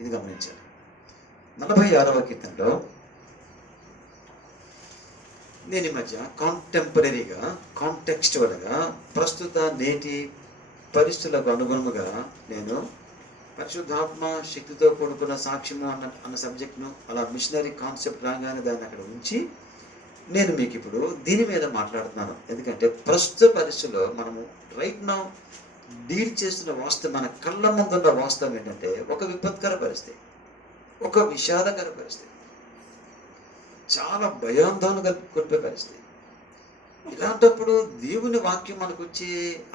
ఇది గమనించాలి. 46వ కీర్తనలో నేను ఈ మధ్య కాంటెంపరీగా, కాంటెక్స్చువల్గా, ప్రస్తుత నేటి పరిస్థితులకు అనుగుణముగా నేను పరిశుద్ధాత్మ శక్తితో కూడుకున్న సాక్ష్యము అన్న సబ్జెక్ట్ను అలా మిషనరీ కాన్సెప్ట్ రాగానే దాన్ని అక్కడ ఉంచి నేను మీకు ఇప్పుడు దీని మీద మాట్లాడుతున్నాను. ఎందుకంటే ప్రస్తుత పరిస్థితుల్లో మనము రైట్ నౌ డీల్ చేస్తున్న వాస్తవం, మన కళ్ళ ముందున్న వాస్తవం ఏంటంటే ఒక విపత్కర పరిస్థితి, ఒక విషాదకర పరిస్థితి, చాలా భయాందోళన కొట్టే పరిస్థితి. ఇలాంటప్పుడు దేవుని వాక్యం మనకు వచ్చే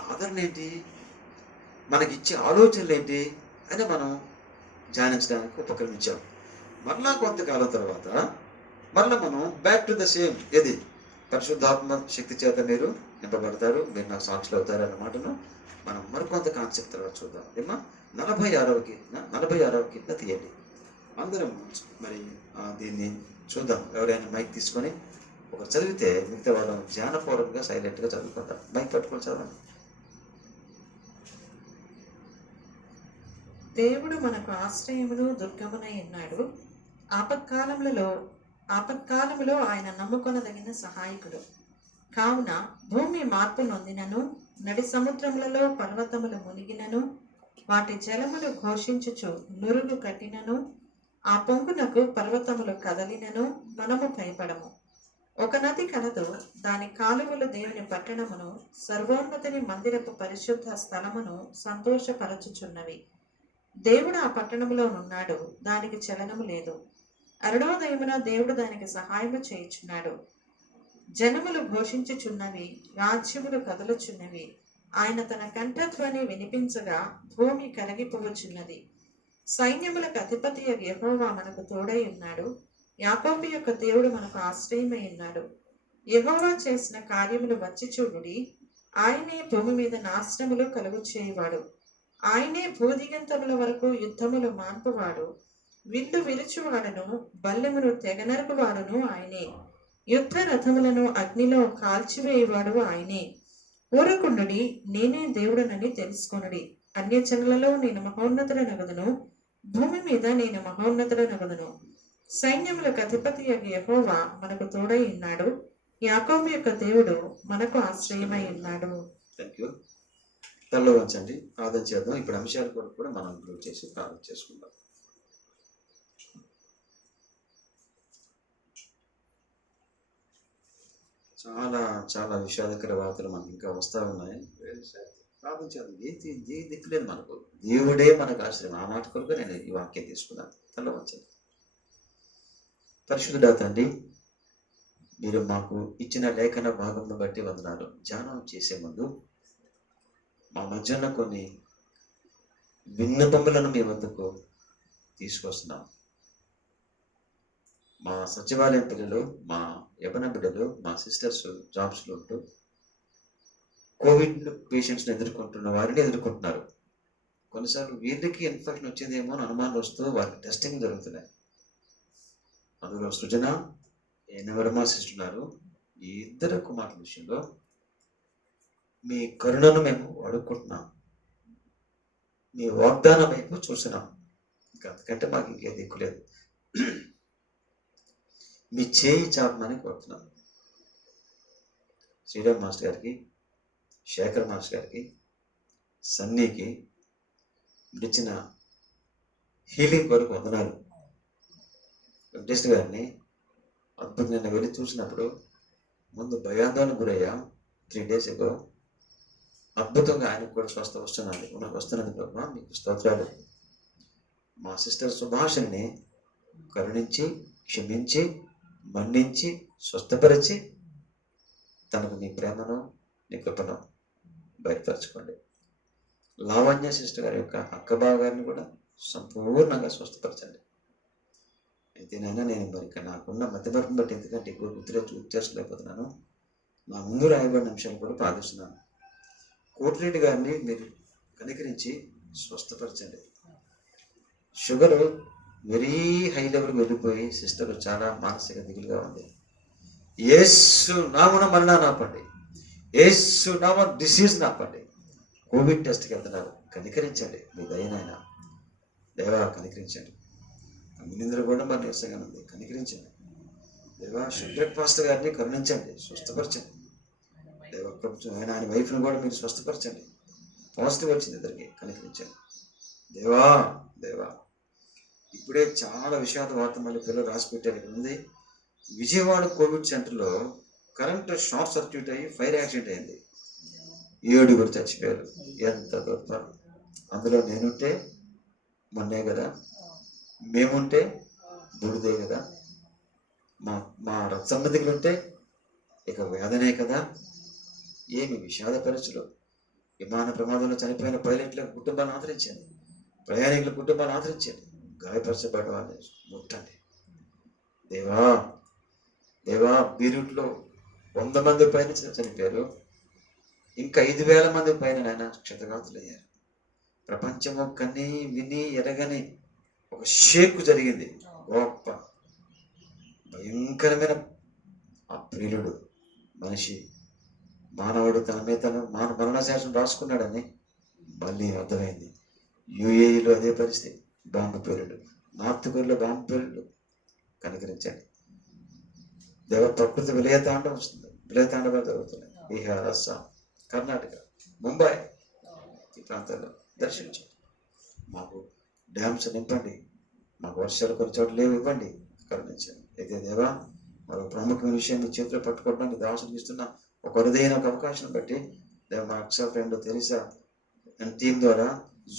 ఆదరణ ఏంటి, మనకిచ్చే ఆలోచనలు ఏంటి అని మనం ధ్యానించడానికి ఉపక్రమించాం. మరలా కొంతకాలం తర్వాత మరలా మనం బ్యాక్ టు ద సేమ్, ఏది పరిశుద్ధాత్మ శక్తి చేత మీరు నింపబడతారు, మీరు నాకు సాక్షులు అవుతారు అన్న మాటను మనం మరికొంత కాన్సెప్ట్ తర్వాత చూద్దాం. ఏమా 46వ కీర్తన తీయండి అందరం. మరి దీన్ని చూద్దాం. ఎవరైనా మైక్ తీసుకొని ఒకరు చదివితే మిగతా వాళ్ళం ధ్యానపూర్వకంగా సైలెంట్గా చదువుకుంటాం. మైక్ పట్టుకొని చదవండి. దేవుడు మనకు ఆశ్రయమును దుర్గమునై ఉన్నాడు. ఆపత్కాలములో ఆయన నమ్ముకొనదగిన సహాయకుడు. కావున భూమి మార్పు నొందినను, నడి సముద్రములలో పర్వతములు మునిగినను, వాటి జలములు ఘోషించుచు నురుగు కట్టినను, ఆ పొంగునకు పర్వతములు కదలినను మనము భయపడము. ఒక నది కలదు, దాని కాలువలు దేవుని పట్టణమును, సర్వోన్నతిని మందిరపు పరిశుద్ధ స్థలమును సంతోషపరచుచున్నవి. దేవుడు ఆ పట్టణములో ఉన్నాడు, దానికి చలనము లేదు. అరుణోదయమున దేవుడు దానికి సహాయము చేయుచున్నాడు. జనములు ఘోషించుచున్నవి, రాజ్యములు కదలుచున్నవి. ఆయన తన కంఠధ్వని వినిపించగా భూమి కరిగిపోవచ్చున్నది. సైన్యములకు అధిపతి యెహోవా మనకు తోడై ఉన్నాడు. యాకోబు యొక్క దేవుడు మనకు ఆశ్రయమై ఉన్నాడు. యెహోవా చేసిన కార్యములు వచ్చి చూడుడి. ఆయనే భూమి మీద నాశనములు కలుగు చేయువాడు. ఆయనే భూదిగంతముల వరకు యుద్ధములు మాన్పువాడు. విల్లు విరుచువాడును, బల్లెమును తెగనరుకువాడును ఆయనే. యుద్ధ రథములను అగ్నిలో కాల్చివేయువాడు ఆయనే. ఊరకుండుడి, నేనే దేవుడనని తెలుసుకొనుడి. అన్యజనులలో నేను మహోన్నతుడనగుదును, భూమి మీద నేను మహోన్నతుడనగుదును. సైన్యములకు అధిపతి యెహోవా మనకు తోడై ఉన్నాడు. యాకోబు యొక్క దేవుడు మనకు ఆశ్రయమై ఉన్నాడు. Thank you. తలలో వంచండి, ప్రార్థన చేద్దాం. ఇప్పుడు అంశాల కొరకు కూడా మనం గ్రూప్ చేసి ప్రార్థన చేసుకుందాం. చాలా చాలా విషాదకర వార్తలు మనకి ఇంకా వస్తూ ఉన్నాయి. ప్రార్థన చేద్దాం. ఏ దిక్కులేదు మనకు, దేవుడే మనకు ఆశ్రయం. ఆ మాట కొరకు నేను ఈ వాక్యం తీసుకున్నాను. తల వంచండి. పరిశుద్ధుడా తండ్రి, మీరు మాకు ఇచ్చిన లేఖన భాగంను బట్టి వందనాలు. ధ్యానం చేసే ముందు మా మధ్యన కొన్ని విన్నపములను మీ వద్దకు తీసుకొస్తున్నాం. మా సచివాలయం పిల్లలు, మా యవ్వన బిడ్డలు, మా సిస్టర్స్ జాబ్స్లో ఉంటూ కోవిడ్ పేషెంట్స్ని ఎదుర్కొంటున్న వారిని ఎదుర్కొంటున్నారు. కొన్నిసార్లు వీళ్ళకి ఇన్ఫెక్షన్ వచ్చిందేమో అని అనుమానాలు వస్తూ వారికి టెస్టింగ్ జరుగుతున్నాయి. అందులో సృజన, నవరమా సిస్టర్ ఉన్నారు. ఈ ఇద్దరు కుమారుల విషయంలో మీ కరుణను మేము అడుక్కుంటున్నాం, మీ వాగ్దానం వైపు చూస్తున్నాం. ఇంకా అంతకంటే మాకు ఇంకే దిక్కులేదు. మీ చేయి చాపమని కోరుతున్నాం. శ్రీరామ్ మాస్టర్ గారికి, శేఖర్ మాస్టర్ గారికి, సన్నీకి ఇచ్చిన హీలింగ్ కొరకు వందనాలు. వెంకటేశ్వర గారిని అద్భుతంగా వెళ్ళి చూసినప్పుడు ముందు భయాందోళన గురయ్యాం. 3 days ago అద్భుతంగా ఆయనకు కూడా స్వస్థ వస్తున్నది ప్రభు, మీకు స్తోత్రాలు. మా సిస్టర్ సుభాషిని కరుణించి, క్షమించి, మన్నించి, స్వస్థపరిచి తనకు మీ ప్రేమను, నీ కృపను బయటపరచుకోండి. లావణ్య సిస్టర్ గారి యొక్క అక్కబావ గారిని కూడా సంపూర్ణంగా స్వస్థపరచండి. అయితేనైనా నేను మరి నాకున్న మధ్యవర్గం బట్టి ఎందుకంటే ఎక్కువ గుర్తుచేసలేకపోతున్నాను. నా ముందు రాయబడిన అంశాలు కూడా ప్రార్థిస్తున్నాను. కోటిరెడ్డి గారిని మీరు కనికరించి స్వస్థపరచండి. షుగర్ వెరీ హై లెవెల్కి వెళ్ళిపోయి సిస్టర్ చాలా మానసిక దిగులుగా ఉంది. యేసు నామమున మరణ నాపండి, యేసు నామమున డిసీజ్ నాపండి. కోవిడ్ టెస్ట్కి వెళ్తున్నారు, కనికరించండి మీ దయనైనా. దేవా కనికరించండి. మినిందరూ కూడా మరి నీరసంగా ఉంది, కనికరించండి. దేవా శుభ్రక్ పాస్టర్ గారిని కరుణించండి, స్వస్థపరచండి. దేవా కొంచెం ఆయన వైఫ్ని కూడా మీరు స్వస్థపరచండి. పాజిటివ్ వచ్చింది ఇద్దరికి, కనికరించండి. దేవా దేవా ఇప్పుడే చాలా విషాద వార్త మళ్ళీ పిల్లలు రాసి పెట్టారు. ఇక్కడ ఉంది, విజయవాడ కోవిడ్ సెంటర్లో కరెంట్ షార్ట్ సర్క్యూట్ అయ్యి ఫైర్ యాక్సిడెంట్ అయింది. 7 చచ్చిపోయారు. ఎంత దుర్భరం. అందులో నేనుంటే మొన్నే కదా, మేముంటే బుడిదే కదా, మా మా రక్త సంబంధికులు ఉంటే ఇక వేదనే కదా. ఏమి విషాద పరిస్థితులు. విమాన ప్రమాదంలో చనిపోయిన పైలట్ల కుటుంబాన్ని ఆదరించండి, ప్రయాణికుల కుటుంబాన్ని ఆదరించండి, గాయపరచబడ్డ వాళ్ళని ముట్టండి. దేవా దేవా బీరూట్లో 100 మంది పైన చనిపోయారు, ఇంకా 5,000 మంది పైన నాయన క్షతగాతులయ్యారు. ప్రపంచము కని విని ఎరగని ఒక షేక్ జరిగింది. గొప్ప భయంకరమైన ఆ ప్రియుడు మనిషి, మానవుడు తన మీద తను మరణశాసనం రాసుకున్నాడని మళ్ళీ అర్థమైంది. యుఏఈలో అదే పరిస్థితి, బాంబు పేలుడు, నార్త్ కొరియాలో బాంబు పేలుడు. కనికరించండి దేవ. ప్రకృతి విలయతాండవం జరుగుతున్నాయి. బీహార్, అస్సాం, కర్ణాటక, ముంబై ఈ ప్రాంతాల్లో దర్శించండి. మాకు డ్యామ్స్ నింపండి, మాకు వర్షాలు కొన్ని చోట్ల లేవు, ఇవ్వండి, కరుణించండి. అయితే దేవా మరో ప్రాముఖ్యమైన విషయం మీ చేతిలో పట్టుకోవడానికి దాసులు ఇస్తున్న ఒక అరుదైన ఒక అవకాశం బట్టి దేవ, మా అక్షర ఫ్రెండ్ తెరిసా అండ్ టీం ద్వారా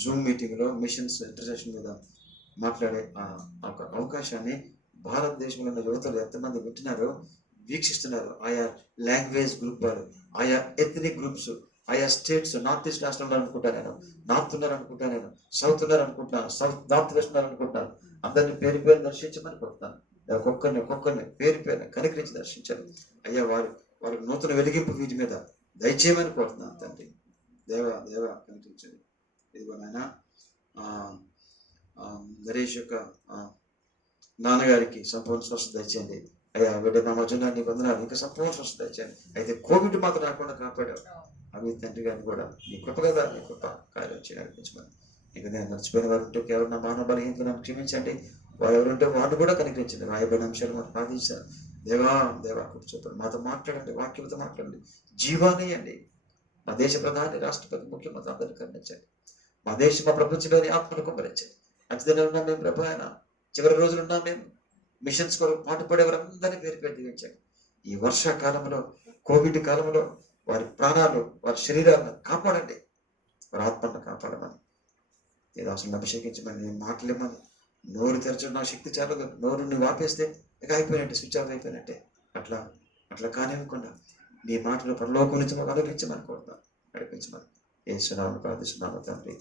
జూమ్ మీటింగ్లో మిషన్స్ ఇంటర్సెషన్ మీద మాట్లాడే ఒక అవకాశాన్ని భారతదేశంలో ఉన్న యువతలు ఎంతమంది వింటున్నారో, వీక్షిస్తున్నారు. ఆయా లాంగ్వేజ్ గ్రూప్ వారు, ఆయా ఎథనిక్ గ్రూప్స్, ఆయా స్టేట్స్, నార్త్ ఈస్ట్ రాష్ట్రంలో అనుకుంటా నేను, నార్త్ ఉన్నారు అనుకుంటా నేను, సౌత్ ఉన్నారు అనుకుంటున్నాను, నార్త్ వెస్ట్ ఉన్నారు అనుకుంటున్నాను. అందరినీ పేరు పేరు దర్శించమని కోరుతాను. ఒక్కొక్కరిని పేరు పేరుని కనికరించి దర్శించారు. అయ్యా వారికి నూతన వెలిగింపు వీటి మీద దయచేయమని కోరుతున్నాను తండ్రి. దేవా కనికరించండి. ఇదిగో నాయన నరేష్ యొక్క నాన్నగారికి సంపూర్ణ స్వస్థత దయచేయండి. అయ్యా బిడ్డ నా మధ్యలో నీకు వందనాలు, ఇంకా సంపూర్ణ స్వస్థత దయచేయండి. అయితే కోవిడ్ మాత్రం రాకుండా కాపాడావు. అవి తండ్రి గారిని కూడా నీ కృప కదా, నీ కృప కార్యం చేయడానికి ఇంకా నేను నడిచిపోయిన వారు ఉంటే కేవలం నా మానవ బలహీనత నన్ను క్షమించండి. వారు ఎవరుంటే వారిని కూడా కనికరించండి. రాయబడిన అంశాలు మనం ప్రార్థించారు. దేవా కూర్చోపండి, మాతో మాట్లాడండి, వాక్యంతో మాట్లాడండి, జీవానియండి. మా దేశ ప్రధాని, రాష్ట్రపతి, ముఖ్యమంత్రి అందరినీ కరుణించండి. మా దేశం, మా ప్రపంచంలోని ఆత్మను కుమ్మరించండి. అంచెదిన ఉన్నాం మేము ప్రభు, ఆయన చివరి రోజులు ఉన్నాం మేము. మిషన్స్ కొరకు పాటుపడే వారందరినీ పేరు పేరు దీవించండి. ఈ వర్షాకాలంలో, కోవిడ్ కాలంలో వారి ప్రాణాలు, వారి శరీరాలను కాపాడండి, వారి ఆత్మను కాపాడమని, ఈ దాసులను అభిషేకించమని, నేను మాట్లాడమని. నోరు తెరచడం నా శక్తి చాలదు. నోరు నువ్వు ఆపేస్తే ఇక అయిపోయినట్టే, స్విచ్ ఆఫ్ అయిపోయినట్టే. అట్లా కానివ్వకుండా నీ మాటలు పరలోకం నుంచి మాకు అనుగ్రహించమని కోరుతాను, నడిపించమని యేసునామమున ప్రార్థిస్తున్నాము తండ్రి.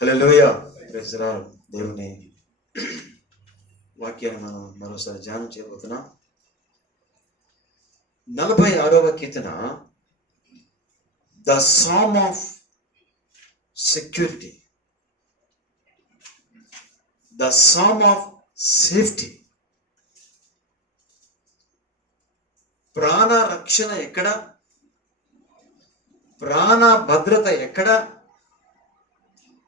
హల్లెలూయా. Praise the Lord. దేవుని వాక్యాన్ని మనం మరోసారి ధ్యానం చేయబోతున్నాం. 46వ కీర్తన, the psalm of security, the psalm of safety. ప్రాణ రక్షణ ఎక్కడ, ప్రాణ భద్రత ఎక్కడ,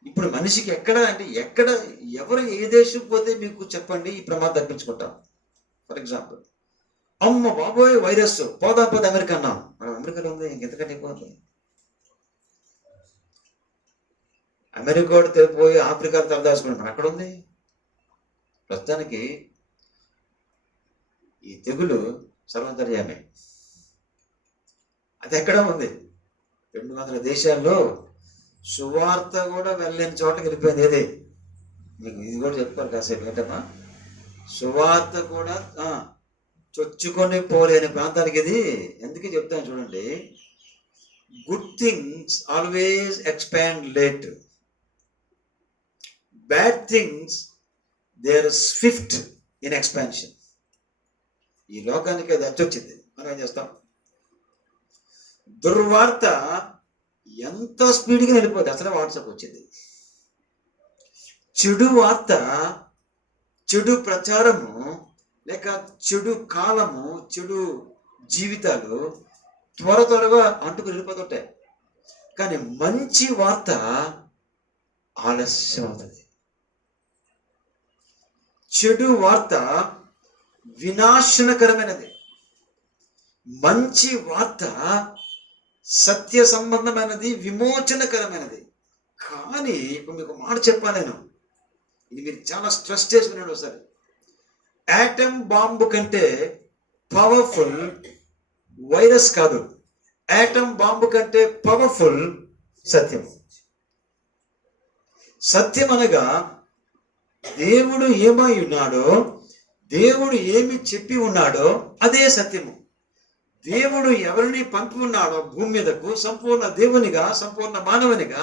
ఇప్పుడు మనిషికి ఎక్కడ అంటే ఎక్కడ, ఎవరు ఏ దేశం పోతే మీకు చెప్పండి ఈ ప్రమాదం తప్పించుకుంటాం. ఫర్ ఎగ్జాంపుల్, అమ్మ బాబోయ్ వైరస్, పోదా అమెరికా అన్నాం. మనం అమెరికాలో ఉంది, ఇంకెంతకంటే ఎక్కువ ఉంది. అమెరికా పోయి ఆఫ్రికా తలదాచుకుంటాం, అక్కడ ఉంది. ప్రస్తుతానికి ఈ తెగులు సర్వంతర్యామే. అది ఎక్కడ ఉంది? 200 దేశాల్లో సువార్త కూడా వెళ్ళలేని చోటకి వెళ్ళిపోయింది. ఏది మీకు ఇది కూడా చెప్తారు కాసేపు ఏంటమ్మా. సువార్త కూడా చొచ్చుకొని పోలేని ప్రాంతానికి ఇది. ఎందుకు చెప్తాను చూడండి. Good things always expand late, bad things they are swift in expansion. ఈ లోకానికి అది అచ్చొచ్చింది, మనం ఏం చేస్తాం? దుర్వార్త ఎంత స్పీడ్గా వెళ్ళిపోతుంది, అసలు వాట్సాప్ వచ్చింది. చెడు వార్త, చెడు ప్రచారము, లేక చెడు కాలము, చెడు జీవితాలు త్వరగా అంటుకు వెళ్ళిపోతుంటాయి. కానీ మంచి వార్త ఆలస్యం అవుతుంది. చెడు వార్త వినాశనకరమైనది. మంచి వార్త సత్య సంబంధమైనది, విమోచనకరమైనది. కానీ ఇప్పుడు మీకు మాట చెప్పాను నేను, ఇది మీరు చాలా స్ట్రెస్ చేసుకున్నాడు. ఒకసారి యాటమ్ బాంబు కంటే పవర్ఫుల్ వైరస్ కాదు, యాటమ్ బాంబు కంటే పవర్ఫుల్ సత్యం. సత్యం అనగా దేవుడు ఏమై ఉన్నాడో, దేవుడు ఏమి చెప్పి ఉన్నాడో అదే సత్యము. దేవుడు ఎవరిని పంపి ఉన్నాడో భూమి మీదకు సంపూర్ణ దేవునిగా, సంపూర్ణ మానవునిగా,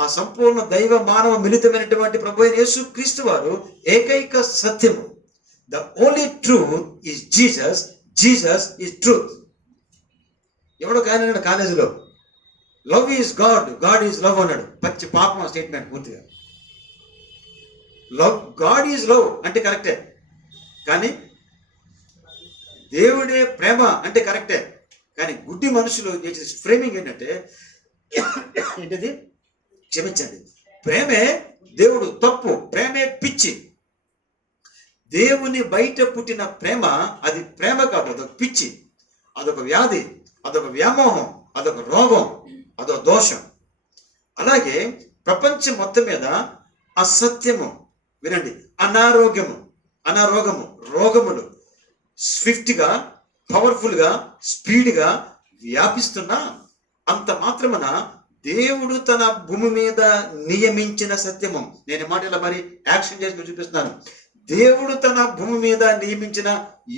ఆ సంపూర్ణ దైవ మానవ మిళితమైనటువంటి ప్రభు అయిన యేసు క్రీస్తు వారు ఏకైక సత్యము. The only truth is Jesus, Jesus is truth. ఎవడో కానీ కాలేజీలో love is God, God is love అన్నాడు. పచ్చి పాపం స్టేట్మెంట్ పూర్తిగా. లవ్, గాడ్ ఈజ్ లవ్ అంటే కరెక్టే, కానీ దేవుడే ప్రేమ అంటే కరెక్టే. కానీ గుడ్డి మనుషులు చేసే ఫ్రేమింగ్ ఏంటంటే, ఏంటది, క్షమించండి, ప్రేమే దేవుడు, తప్పు, ప్రేమే పిచ్చి. దేవుని బయట పుట్టిన ప్రేమ అది ప్రేమ కాదు, అదొక పిచ్చి, అదొక వ్యాధి, అదొక వ్యామోహం, అదొక రోగం, అదొక దోషం. అలాగే ప్రపంచం మొత్తం మీద అసత్యము, వినండి, అనారోగ్యము, రోగములు స్విఫ్ట్గా, పవర్ఫుల్గా, స్పీడ్గా వ్యాపిస్తున్నా అంత మాత్రమున దేవుడు తన భూమి మీద నియమించిన సత్యము, నేను మాట ఇలా మరి యాక్షన్ చేసి చూపిస్తున్నాను. దేవుడు తన భూమి మీద నియమించిన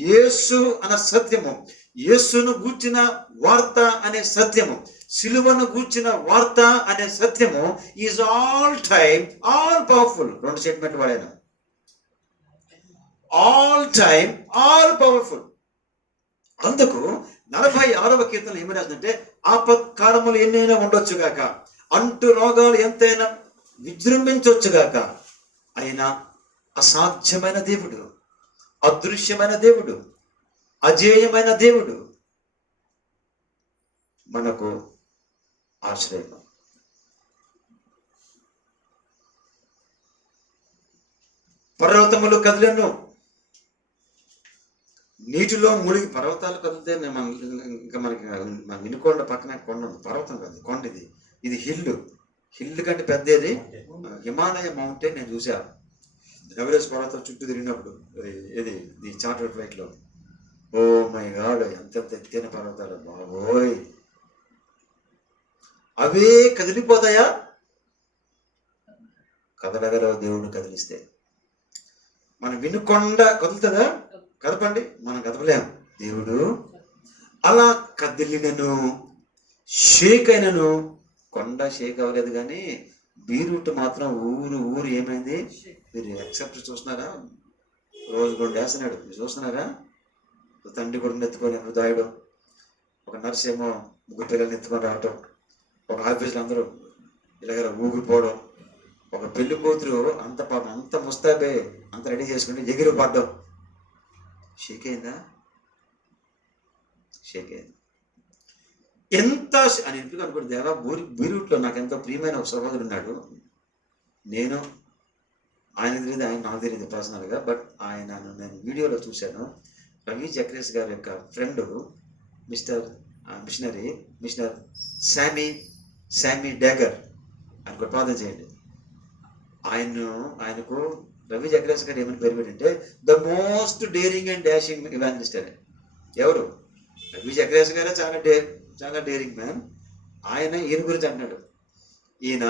యేసు అనే సత్యము, యేసును గూర్చిన వార్త అనే సత్యము, సిలువను గూర్చిన వార్త అనే సత్యము is all time, all powerful. రెండు స్టేట్మెంట్ వాడాను, ఆల్ టైమ్, ఆల్ పవర్ఫుల్. అందుకు 46వ కీర్తన ఏమని రాస్తుందంటే, ఆపత్కాలములు ఎన్నైనా ఉండొచ్చు గాక, అంటు రోగాలు ఎంతైనా విజృంభించవచ్చు గాక, అయినా అసాధ్యమైన దేవుడు, అదృశ్యమైన దేవుడు, అజేయమైన దేవుడు మనకు ఆశ్రయం. పర్వతములు కదిలను, నీటిలో మునిగి, పర్వతాలు కదిలితే ఇంకా మనకి మన వినుకొండ పక్కన కొండ ఉంది, పర్వతం కాదు, కొండ. ఇది హిల్ కంటే పెద్దది హిమాలయ మౌంటైన్. నేను చూసా ఎవరెస్ట్ పర్వతం చుట్టూ తిరిగినప్పుడు, ఇది చార్టర్ ఫ్లైట్లో. ఓ మై గాడ్, ఎంత ఎత్తైన పర్వతాలు బాబోయ్! అవే కదిలిపోతాయా? కదలగలవు దేవుడు కదిలిస్తే. మనం వినుకొండ కదులుతుందా? కదపండి, మనం కదపలేము. దేవుడు అలా కదిలినను, షేక్ అయినను, కొండ షేక్ అవ్వలేదు, కానీ బీరూట్ మాత్రం ఊరు ఏమైంది? మీరు ఎక్సెప్ట్ చూస్తున్నారా? రోజు 2 వేస్తున్నాడు, మీరు చూస్తున్నారా? తండ్రి కొడుకుని ఎత్తుకొని హృదయుడు, ఒక నర్స్ ఏమో 3 పిల్లల్ని ఎత్తుకొని రావటం, ఒక ఆఫీసులో అందరూ ఇలాగ ఊగిపోవడం, ఒక పెళ్లి కూతురు అంత ముస్తాబే అంత రెడీ చేసుకుంటే ఎగిరి పడ్డం. షేక్ అయిందా? షేక్ అయింది. ఎంత అని ఎందుకు అనుకోండి, దేవా బీరూట్లో నాకు ఎంతో ప్రియమైన ఒక సహోదరుడు ఉన్నాడు. నేను ఆయన తెలియదు, ఆయన నాకు తెలియదు పర్సనల్గా, బట్ ఆయనను నేను వీడియోలో చూశాను. రవి జక్రేష్ గారి యొక్క ఫ్రెండ్ మిషనర్ శామీ డాగర్ అని ప్రార్థన చేయండి. ఆయనకు రవి జక్రేష్ గారు ఏమని పేరు పెట్టంటే the most daring and dashing evangelist అని. ఎవరు? రవి జక్రేష్ గారే చాలా డేరింగ్ మ్యాన్. ఈయన గురించి అంటున్నాడు. ఈయన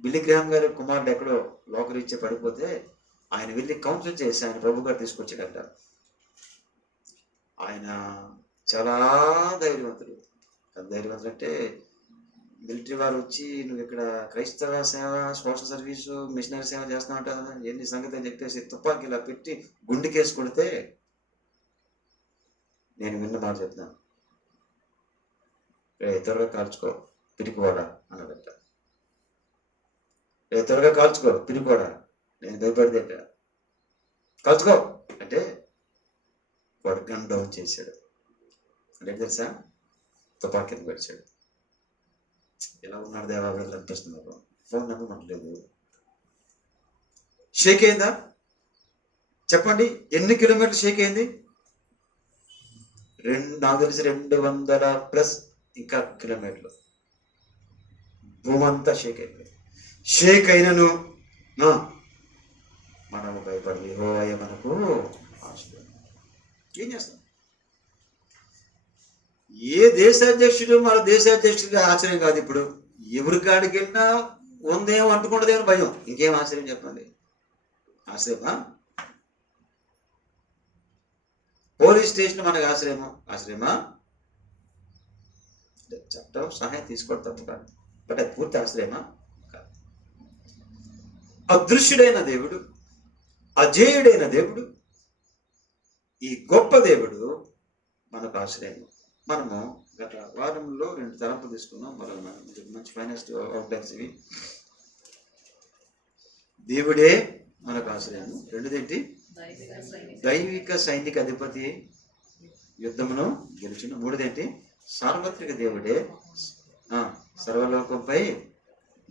బిల్లీ గ్రాహం గారి కుమారుడు ఎక్కడో లోకరీత్యా పడిపోతే ఆయన వెళ్ళి కౌన్సిల్ చేసి ఆయన ప్రభు గారు తీసుకొచ్చాడంట. ఆయన చాలా ధైర్యవంతుడు. అంటే మిలిటరీ వారు వచ్చి నువ్వు ఇక్కడ క్రైస్తవ సేవ, సోషల్ సర్వీసు, మిషనరీ సేవ చేస్తున్నావు కదా, ఎన్ని సంగతి అని చెప్పేసి తుపాకీ ఇలా పెట్టి గుండెకేసి కొడితే నేను విన్న మాట చెప్తాను, త్వరగా కాల్చుకో పిరికివాడా అన్నదట. త్వరగా కాల్చుకో పిరికివాడా, నేను భయపడితే కాల్చుకో అంటే వాడు గన్ డౌన్ చేశాడు. అంటే తెలుసా, తుపాకీని పెడిచాడు. ఎలా ఉన్నాడు దేవా అనిపిస్తున్నారు. ఫోన్ నెంబర్ మనలేదు. షేక్ అయిందా? చెప్పండి, ఎన్ని కిలోమీటర్లు షేక్ అయింది? నాకు తెలిసి 200+ ఇంకా కిలోమీటర్లు. భూమి అంతా షేక్ అయిపోయింది. షేక్ అయినను మనము భయపడి యెహోవాయే మనకు ఆశ్రయం. ఏం చేస్తాం? ఏ దేశాధ్యక్షుడు మన దేశాధ్యక్షుడికి ఆశ్రయం కాదు. ఇప్పుడు ఎవరి కాడికి వెళ్ళినా ఉందేమో అంటుకుంటదేమో భయం. ఇంకేం ఆశ్రయం చెప్పండి? ఆశ్రయమా? పోలీస్ స్టేషన్ మనకు ఆశ్రయమా? చట్టం సహాయం తీసుకోవడం తప్పు కాదు, బట్ అది పూర్తి ఆశ్రయమా కాదు. అదృశ్యుడైన దేవుడు, అజేయుడైన దేవుడు, ఈ గొప్ప దేవుడు మనకు ఆశ్రయం. మనము గత వారంలో 2 తలంపులు తీసుకున్నాం. మంచి ఫైనాన్స్ అవుట్లైన్స్ ఇవి. దేవుడే మనకు ఆశ్రయం. రెండోదేంటి? దైవిక సైనిక అధిపతి యుద్ధమును గెలిచిన. మూడోదేంటి? సార్వత్రిక దేవుడే సర్వలోకంపై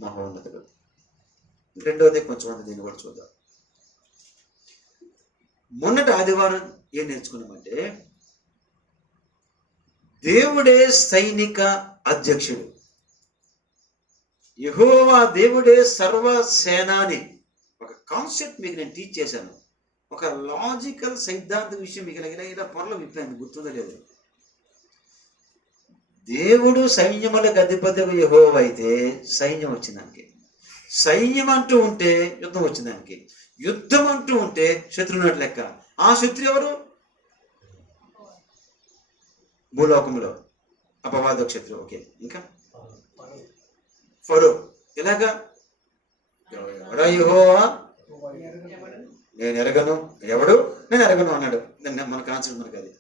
మహోన్నతుడు. రెండోది కొంచెం దీన్ని కూడా చూద్దాం. మొన్నటి ఆదివారం ఏం నేర్చుకున్నామంటే, దేవుడే సైనిక అధ్యక్షుడు, యెహోవా దేవుడే సర్వసేనాని. ఒక కాన్సెప్ట్ మీకు నేను టీచ్ చేశాను. ఒక లాజికల్ సిద్ధాంత విషయం మీకు ఇలా పొరలు విప్పాను, గుర్తుందో లేదు. దేవుడు సైన్యములకు అధిపతి యెహోవా అయితే సైన్యం వచ్చిందానికి. సైన్యం అంటూ ఉంటే యుద్ధం వచ్చిందానికి. యుద్ధం అంటూ ఉంటే శత్రువునట్టు లెక్క. ఆ శత్రు ఎవరు? భూలోకంలో అపవాదక శత్రువు. ఓకే, ఇంకా ఫరో. ఇలాగా ఎవరా యెహోవా? నేను ఎరగను. ఎవడు? నేను ఎరగను అన్నాడు. మన కాన్సెప్ట్ మనకు అది.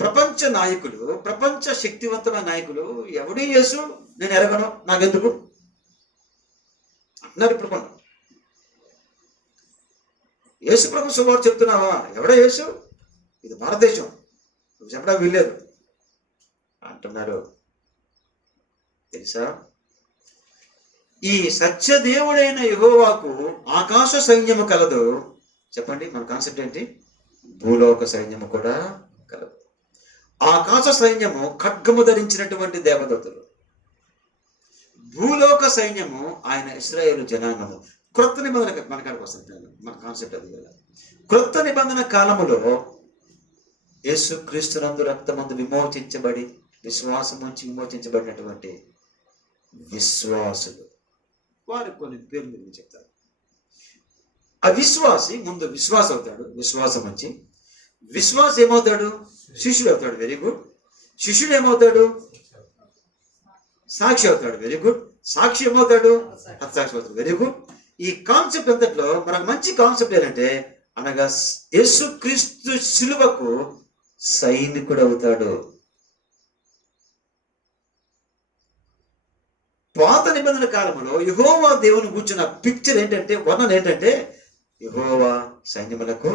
ప్రపంచ నాయకులు, ప్రపంచ శక్తివంతమైన నాయకులు, ఎవడు యేసు? నేను ఎరగను, నాకెందుకు అంటున్నారు. ఇప్పుడు కొన్నాం. యేసు ప్రభు శుభవార్త చెప్తున్నావా? ఎవడో యేసు? ఇది భారతదేశం, నువ్వు చెప్పడం వీల్లేదు అంటున్నారు. తెలుసా? ఈ సత్యదేవుడైన యెహోవాకు ఆకాశ సైన్యము కలదు. చెప్పండి, మన కాన్సెప్ట్ ఏంటి? భూలోక సైన్యము కూడా కలదు. ఆకాశ సైన్యము ఖడ్గము ధరించినటువంటి దేవదూతలు. భూలోక సైన్యము ఆయన ఇశ్రాయేలు జనాంగము. క్రొత్త నిబంధన మనకాడికి వస్తుంది. మన కాన్సెప్ట్ అది కదా. క్రొత్త నిబంధన కాలములో యేసు క్రీస్తునందు రక్తమందు విమోచించబడి విశ్వాసం నుంచి విమోచించబడినటువంటి విశ్వాసులు, వారికి కొన్ని పేర్లు మీరు చెప్తారు. అవిశ్వాసి ముందు విశ్వాసం అవుతాడు, విశ్వాసం వచ్చి విశ్వాసం ఏమవుతాడు? శిష్యుడు అవుతాడు. Very good. శిష్యుడు ఏమవుతాడు? సాక్షి అవుతాడు. Very good. సాక్షి ఏమవుతాడు? హతసాక్షి అవుతాడు. Very good. ఈ కాన్సెప్ట్ అంతట్లో మనకు మంచి కాన్సెప్ట్ ఏంటంటే, అనగా యేసుక్రీస్తు శిలువకు సైనికుడు అవుతాడు. పాత నిబంధన కాలంలో యెహోవా దేవుని కూర్చున్న పిక్చర్ ఏంటంటే, వర్ణన ఏంటంటే, యెహోవా సైన్యములకు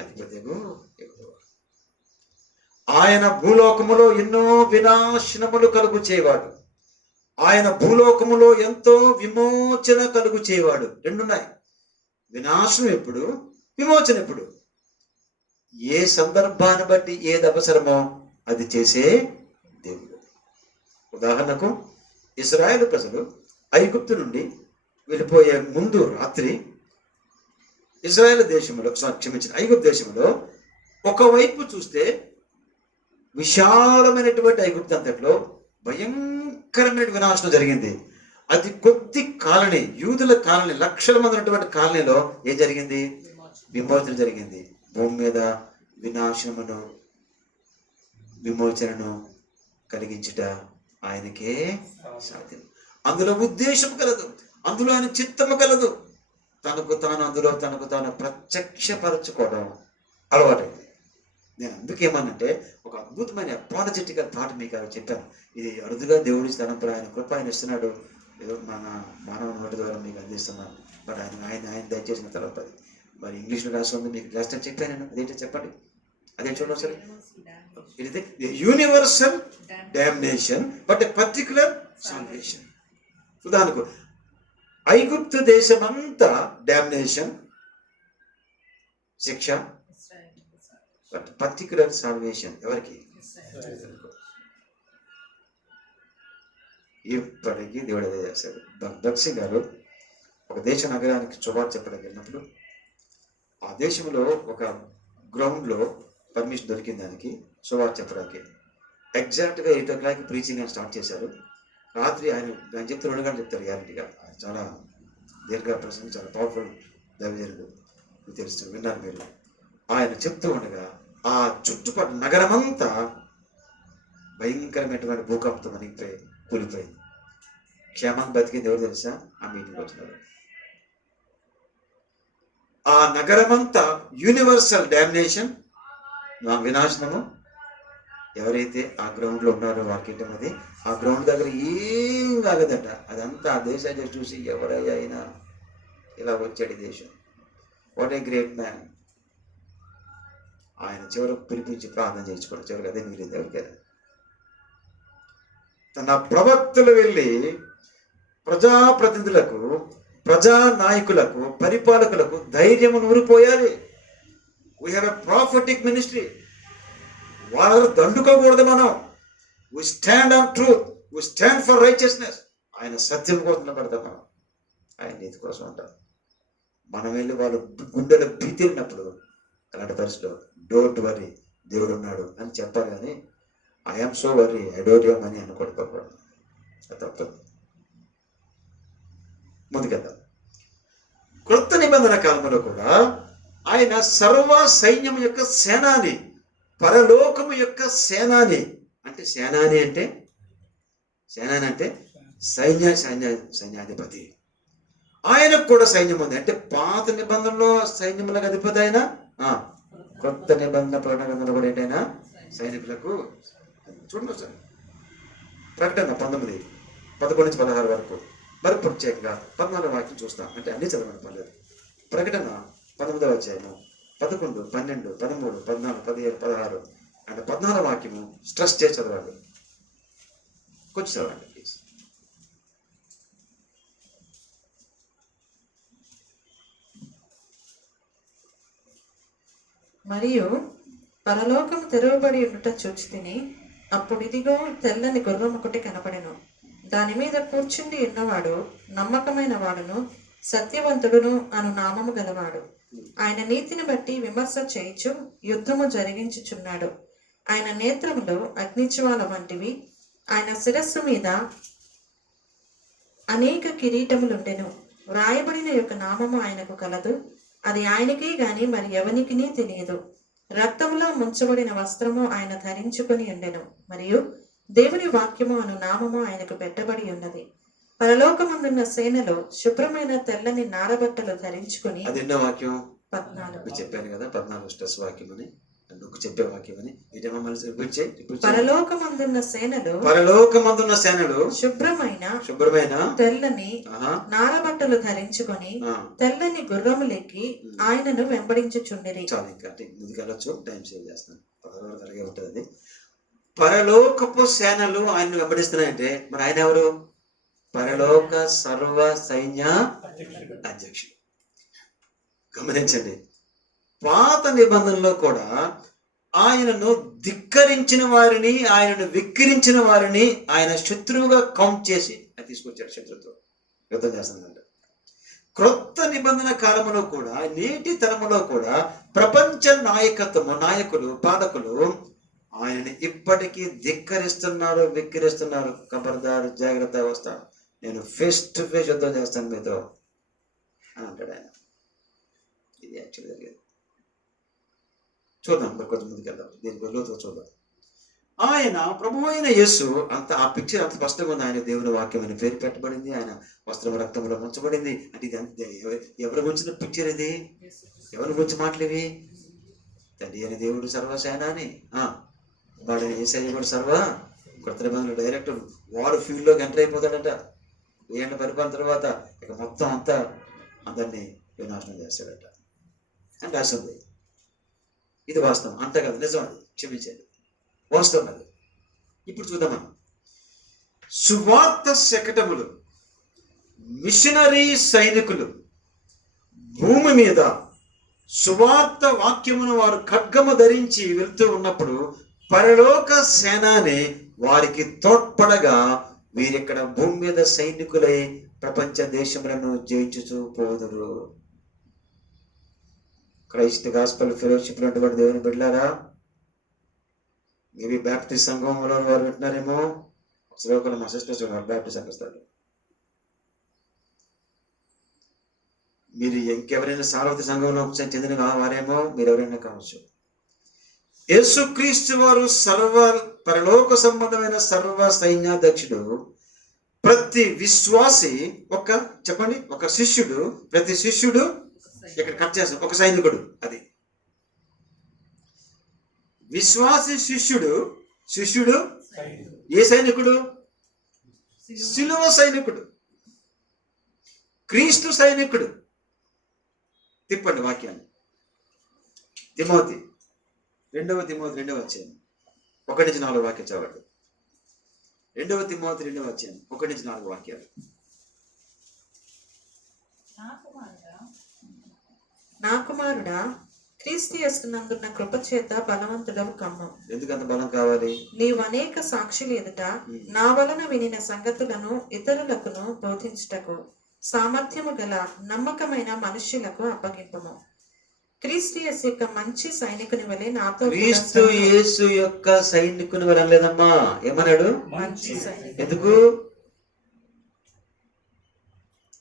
అధిపతియగు యెహోవా. ఆయన భూలోకములో ఎన్నో వినాశనములు కలుగు చేయవాడు. ఆయన భూలోకములో ఎంతో విమోచన కలుగు చేయవాడు. రెండున్నాయి. వినాశనం ఎప్పుడు, విమోచన ఎప్పుడు. ఏ సందర్భాన్ని బట్టి ఏది అవసరమో అది చేసే దేవుడు. ఉదాహరణకు, ఇశ్రాయేలు ప్రజలు ఐగుప్తు నుండి వెళ్ళిపోయే ముందు రాత్రి ఇశ్రాయేలు దేశంలో, ఐగుప్తు దేశంలో ఒకవైపు చూస్తే విశాలమైనటువంటి ఐగుప్తు అంతట్లో భయంకరమైన వినాశనం జరిగింది. అది కొద్ది కాలనీ, యూదుల కాలనీ, లక్షల మంది ఉన్నటువంటి కాలనీలో ఏం జరిగింది? విమోచన జరిగింది. భూమి మీద వినాశనమును విమోచనను కలిగించుట ఆయనకే సాధ్యం. అందులో ఉద్దేశం కలదు, అందులో ఆయన చిత్తము కలదు. తనకు తాను ప్రత్యక్షపరచుకోవడం అలవాటైంది. నేను అందుకేమనంటే, ఒక అద్భుతమైన అపాలజెటికల్ థాట్ మీకు చెప్పాను. ఇది అరుదుగా దేవుడి తనంపై ఆయన కృప ఆయన ఇస్తున్నాడు. ఏదో మన మానవ నోటి ద్వారా మీకు అందిస్తున్నాను. బట్ ఆయన దయచేసిన తర్వాత అది మరి ఇంగ్లీష్లో రాసి ఉంది. మీకు లాస్ట్ టైం చెప్పాను నేను. అదేంటో చెప్పండి. అదే చూడండి సరే, it is universal domination but a particular salvation. ఉదాహరణకు ఐగుప్తు దేశమంతా డామినేషన్, శిక్ష, బట్ పర్టికులర్ సాల్వేషన్ ఎవరికి? ఇప్పటికీ దేవుడు అదే చేశాడు. భక్సి గారు ఒక దేశ నగరానికి శుభార్త చెప్పడానికి వెళ్ళినప్పుడు ఆ దేశంలో ఒక గ్రౌండ్లో పర్మిషన్ దొరికింది దానికి శుభార్త చెప్పడానికి. ఎగ్జాక్ట్గా 8 o'clock ప్రీచింగ్ అని స్టార్ట్ చేశారు. రాత్రి ఆయన చెప్తే 2 గంటలు చెప్తారు గ్యారంటీగా. చాలా దీర్ఘ ప్రసంగం, చాలా పవర్ఫుల్ దైవజనుడు, మీకు తెలుసు, విన్నారు మీరు. ఆయన చెప్తూ ఉండగా ఆ చుట్టుపక్కల నగరమంతా భయంకరమైనటువంటి భూకంపం అనిగిపోయి కూలిపోయింది. క్షేమంగా బతికింది ఎవరు తెలుసా? ఆ మీటింగ్ వచ్చినారు. ఆ నగరమంతా యూనివర్సల్ డామినేషన్, వినాశనము. ఎవరైతే ఆ గ్రౌండ్లో ఉన్నారో వారికి అది ఆ గ్రౌండ్ దగ్గర ఏం కాలేదట. అదంతా ఆ దేశాన్ని చూసి ఎవరైనా ఇలా వచ్చాడు ఈ దేశం, వాట్ ఏ గ్రేట్ మ్యాన్. ఆయన చివరకు పిలిపించి ప్రార్థన చేయించుకోవడం, చివరికి అదే మిగిలింది ఎవరికైనా. తన ప్రవక్తలు వెళ్ళి ప్రజాప్రతినిధులకు, ప్రజా నాయకులకు, పరిపాలకులకు ధైర్యం నూరిపోయాలి. We have a prophetic ministry. వాళ్ళ దండుకోకూడదు మనం. We stand on truth, we stand for righteousness. ఆయన సత్యం కోసం నిలబడతాం మనం, ఆయన నీతి కోసం అంటారు. మనం వెళ్ళి వాళ్ళు గుండెలో భీతిరినప్పుడు అలాంటి పరిస్థితిలో డోంట్ వరీ, దేవుడు ఉన్నాడు అని చెప్పాలి. కానీ I'm so worry, I don't have money అనుకోకపోవడం అది తప్పదు. ముందుకెళ్దాం. క్రొత్త నిబంధన కాలంలో కూడా ఆయన సర్వ సైన్యం యొక్క సేనాని, పరలోకము యొక్క సేనాని. అంటే సేనాని అంటే సైన్యాధిపతి. ఆయనకు కూడా సైన్యం ఉంది. అంటే పాత నిబంధనలో సైన్యములకు అధిపతి ఆయన, కొత్త నిబంధన ప్రకటనలో కూడా ఏంటైనా సైనికులకు. చూడండి సార్, ప్రకటన 19:11-16 వరకు, మరి ప్రత్యేకంగా 14వ వాక్యం చూస్తాం. అంటే అన్ని చదవడం పర్లేదు. ప్రకటన 19వ అధ్యాయము 11, 12, 13, 14, 17, 16 అంటే 14వ వాక్యము స్ట్రెస్ చేసి చదవాలి. కొంచెం చదవండి ప్లీజ్. మరియు పరలోకము తెరవబడి ఉండుట చూచితిని. అప్పుడు ఇదిగో తెల్లని గుర్రం ఒకటి కనపడెను. దాని మీద కూర్చుండి ఉన్నవాడు నమ్మకమైన వాడును, సత్యవంతుడును అను నామము గలవాడు. ఆయన నీతిని బట్టి విమర్శ చేయుచు యుద్ధము జరిగించుచున్నాడు. ఆయన నేత్రములు అగ్నిజ్వాల వంటివి. ఆయన శిరస్సు మీద అనేక కిరీటములుండెను. వ్రాయబడిన యొక్క నామము ఆయనకు కలదు. అది ఆయనకే గాని మరి ఎవనికి తెలియదు. రక్తములో ముంచబడిన వస్త్రము ఆయన ధరించుకొని ఉండెను. మరియు దేవుని వాక్యము అను నామము ఆయనకు పెట్టబడి ఉన్నది. పరలోకమందున్న సేనలో శుభ్రమైన తెల్లని నారబట్టలు ధరించుకొని. అది ఎన్నో వాక్యం? 14. చెప్పాను కదా, 14 స్ట్రెస్ వాక్యం అని, నువ్వు చెప్పే వాక్యం అని. పరలోకమందున్న సేనలు శుభ్రమైన తెల్లని నారబట్టలు ధరించుకొని తెల్లని గుర్రములెక్కి ఆయనను వెంబడించుచుండిరి. చాలా ఇంకా ముందుకు వెళ్ళొచ్చు, టైం సేవ్ చేస్తాను. 16 వరకు అలాగే ఉంటుంది అది. పరలోకపు సేనలు ఆయన వెంబడిస్తున్నాయంటే మరి ఆయన ఎవరు? పరలోక సర్వ సైన్య అధ్యక్షుడు. గమనించండి, పాత నిబంధనలో కూడా ఆయనను ధిక్కరించిన వారిని, ఆయనను విక్కిరించిన వారిని ఆయన శత్రువుగా కౌంట్ చేసి ఆయన తీసుకొచ్చాడు. శత్రుత్వం యుద్ధం చేస్తుందంట. క్రొత్త నిబంధన కాలంలో కూడా, నేటి తరములో కూడా ప్రపంచ నాయకులు, పాలకులు ఆయనని ఇప్పటికీ ధిక్కరిస్తున్నారు, విక్కిరిస్తున్నారు. ఖబర్దారు, జాగ్రత్త, వస్తాను, నేను ఫేస్ టు ఫేస్ యుద్ధం చేస్తాను మీతో అని అంటాడు ఆయన. ఇది యాక్చువల్ జరిగేది. చూద్దాం, మరి కొంచెం ముందుకు వెళ్దాం, దీనికి లోతుగా చూద్దాం. ఆయన ప్రభువు అయిన యేసు అంత ఆ పిక్చర్ అంత స్పష్టంగా ఉంది. ఆయన దేవుని వాక్యం అని పేరు పెట్టబడింది, ఆయన వస్త్రం రక్తంలో ముంచబడింది. అంటే ఇది అంతే ఎవరి గురించిన పిక్చర్? ఇది ఎవరి గురించి మాటలు ఇవి? తండ్రి అని దేవుడు సర్వసేనాని, వాడిని యేసయ్య కూడా సర్వ. కొత్త నిబంధనలు డైరెక్ట్ వారు ఫీల్డ్లోకి ఎంటర్ అయిపోతాడట. 1000 ఏళ్ళ పరిపాలన తర్వాత ఇక మొత్తం అంతా అందరినీ వినాశనం చేస్తాడట అని రాసింది. ఇది వాస్తవం, అంతే కదా, నిజం, అది క్షమించేది వాస్తవం అది. ఇప్పుడు చూద్దాం మనం. సువార్త శకటములు, మిషనరీ సైనికులు భూమి మీద సువార్త వాక్యమును వారు ఖడ్గము ధరించి వెళ్తూ ఉన్నప్పుడు పరలోక సేనాని వారికి తోడ్పడగా వీరిక్కడ భూమి మీద సైనికులై ప్రపంచ దేశములను జయించుచూ పోదురు. క్రైస్ట్ గాస్పల్ ఫెలోషిప్ ఉన్నటువంటి దేవుని బిడ్డలారా, ఇవి బ్యాప్టిస్ట్ సంఘంలో వారు వింటున్నారేమో. శ్రీకాకుళం మా సిస్టర్స్ బ్యాప్టిస్ట్ సంఘస్థాలు. మీరు ఇంకెవరైనా సార్వత్రిక సంఘంలో చెందిన వారేమో, మీరు ఎవరైనా కావచ్చు. యేసుక్రీస్తు వారు పరలోక సంబంధమైన సర్వ సైన్యాధ్యక్షుడు. ప్రతి విశ్వాసి ఒక శిష్యుడు, ప్రతి శిష్యుడు ఇక్కడ కట్ చేస్తాం, ఒక సైనికుడు. అది విశ్వాసి శిష్యుడు ఏ సైనికుడు? సిలువ సైనికుడు, క్రీస్తు సైనికుడు. తిప్పండి వాక్యాన్ని. తిమోతి 2 తిమోతి 2వ అధ్యాయం 1-4 వాక్యం చదవండి. 2 తిమోతి 2వ అధ్యాయం 1-4 వాక్యాలు. నా కుమారుడా, క్రీస్తు యేసునందున్న కృప చేత బలవంతుడవు కమ్ము. ఎందుకంత బలం కావాలి? నీవు అనేక సాక్షులు ఎదుట నా వలన వినిన సంగతులను ఇతరులకును బోధించుటకు సామర్థ్యము గల నమ్మకమైన మనుష్యులకు అప్పగింపుము. క్రీస్తు యేసు యొక్క మంచి సైనికుని వలె నాతో. క్రీస్తు యేసు యొక్క సైనికుని వలె అనలేదమ్మా, ఏమన్నాడు? మంచి సైనికుడు. ఎందుకు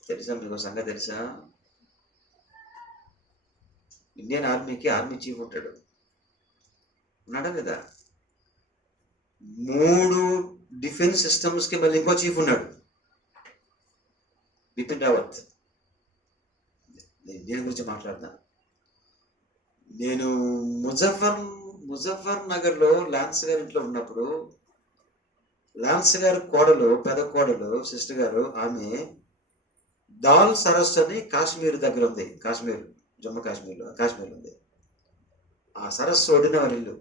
తెలుసా మీకు సంగతి తెలుసా? ఇండియన్ ఆర్మీకి ఆర్మీ చీఫ్ ఉంటాడు, ఉన్నాడా లేదా? 3 డిఫెన్స్ సిస్టమ్స్ కి మళ్ళీ ఇంకో చీఫ్ ఉన్నాడు, బిపిన్ రావత్. ఇండియన్ గురించి మాట్లాడతాను. నేను ముజఫర్ నగర్ లో లాన్స్ గారి ఇంట్లో ఉన్నప్పుడు, లాన్స్ గారి కోడలు, పెద్ద కోడలు, సిస్టర్ గారు, ఆమె దాల్ సరస్సు అని కాశ్మీర్ దగ్గర ఉంది. కాశ్మీర్, జమ్మూ కాశ్మీర్ ఉంది. ఆ సరస్సు ఒడిన వారి ఇల్లు.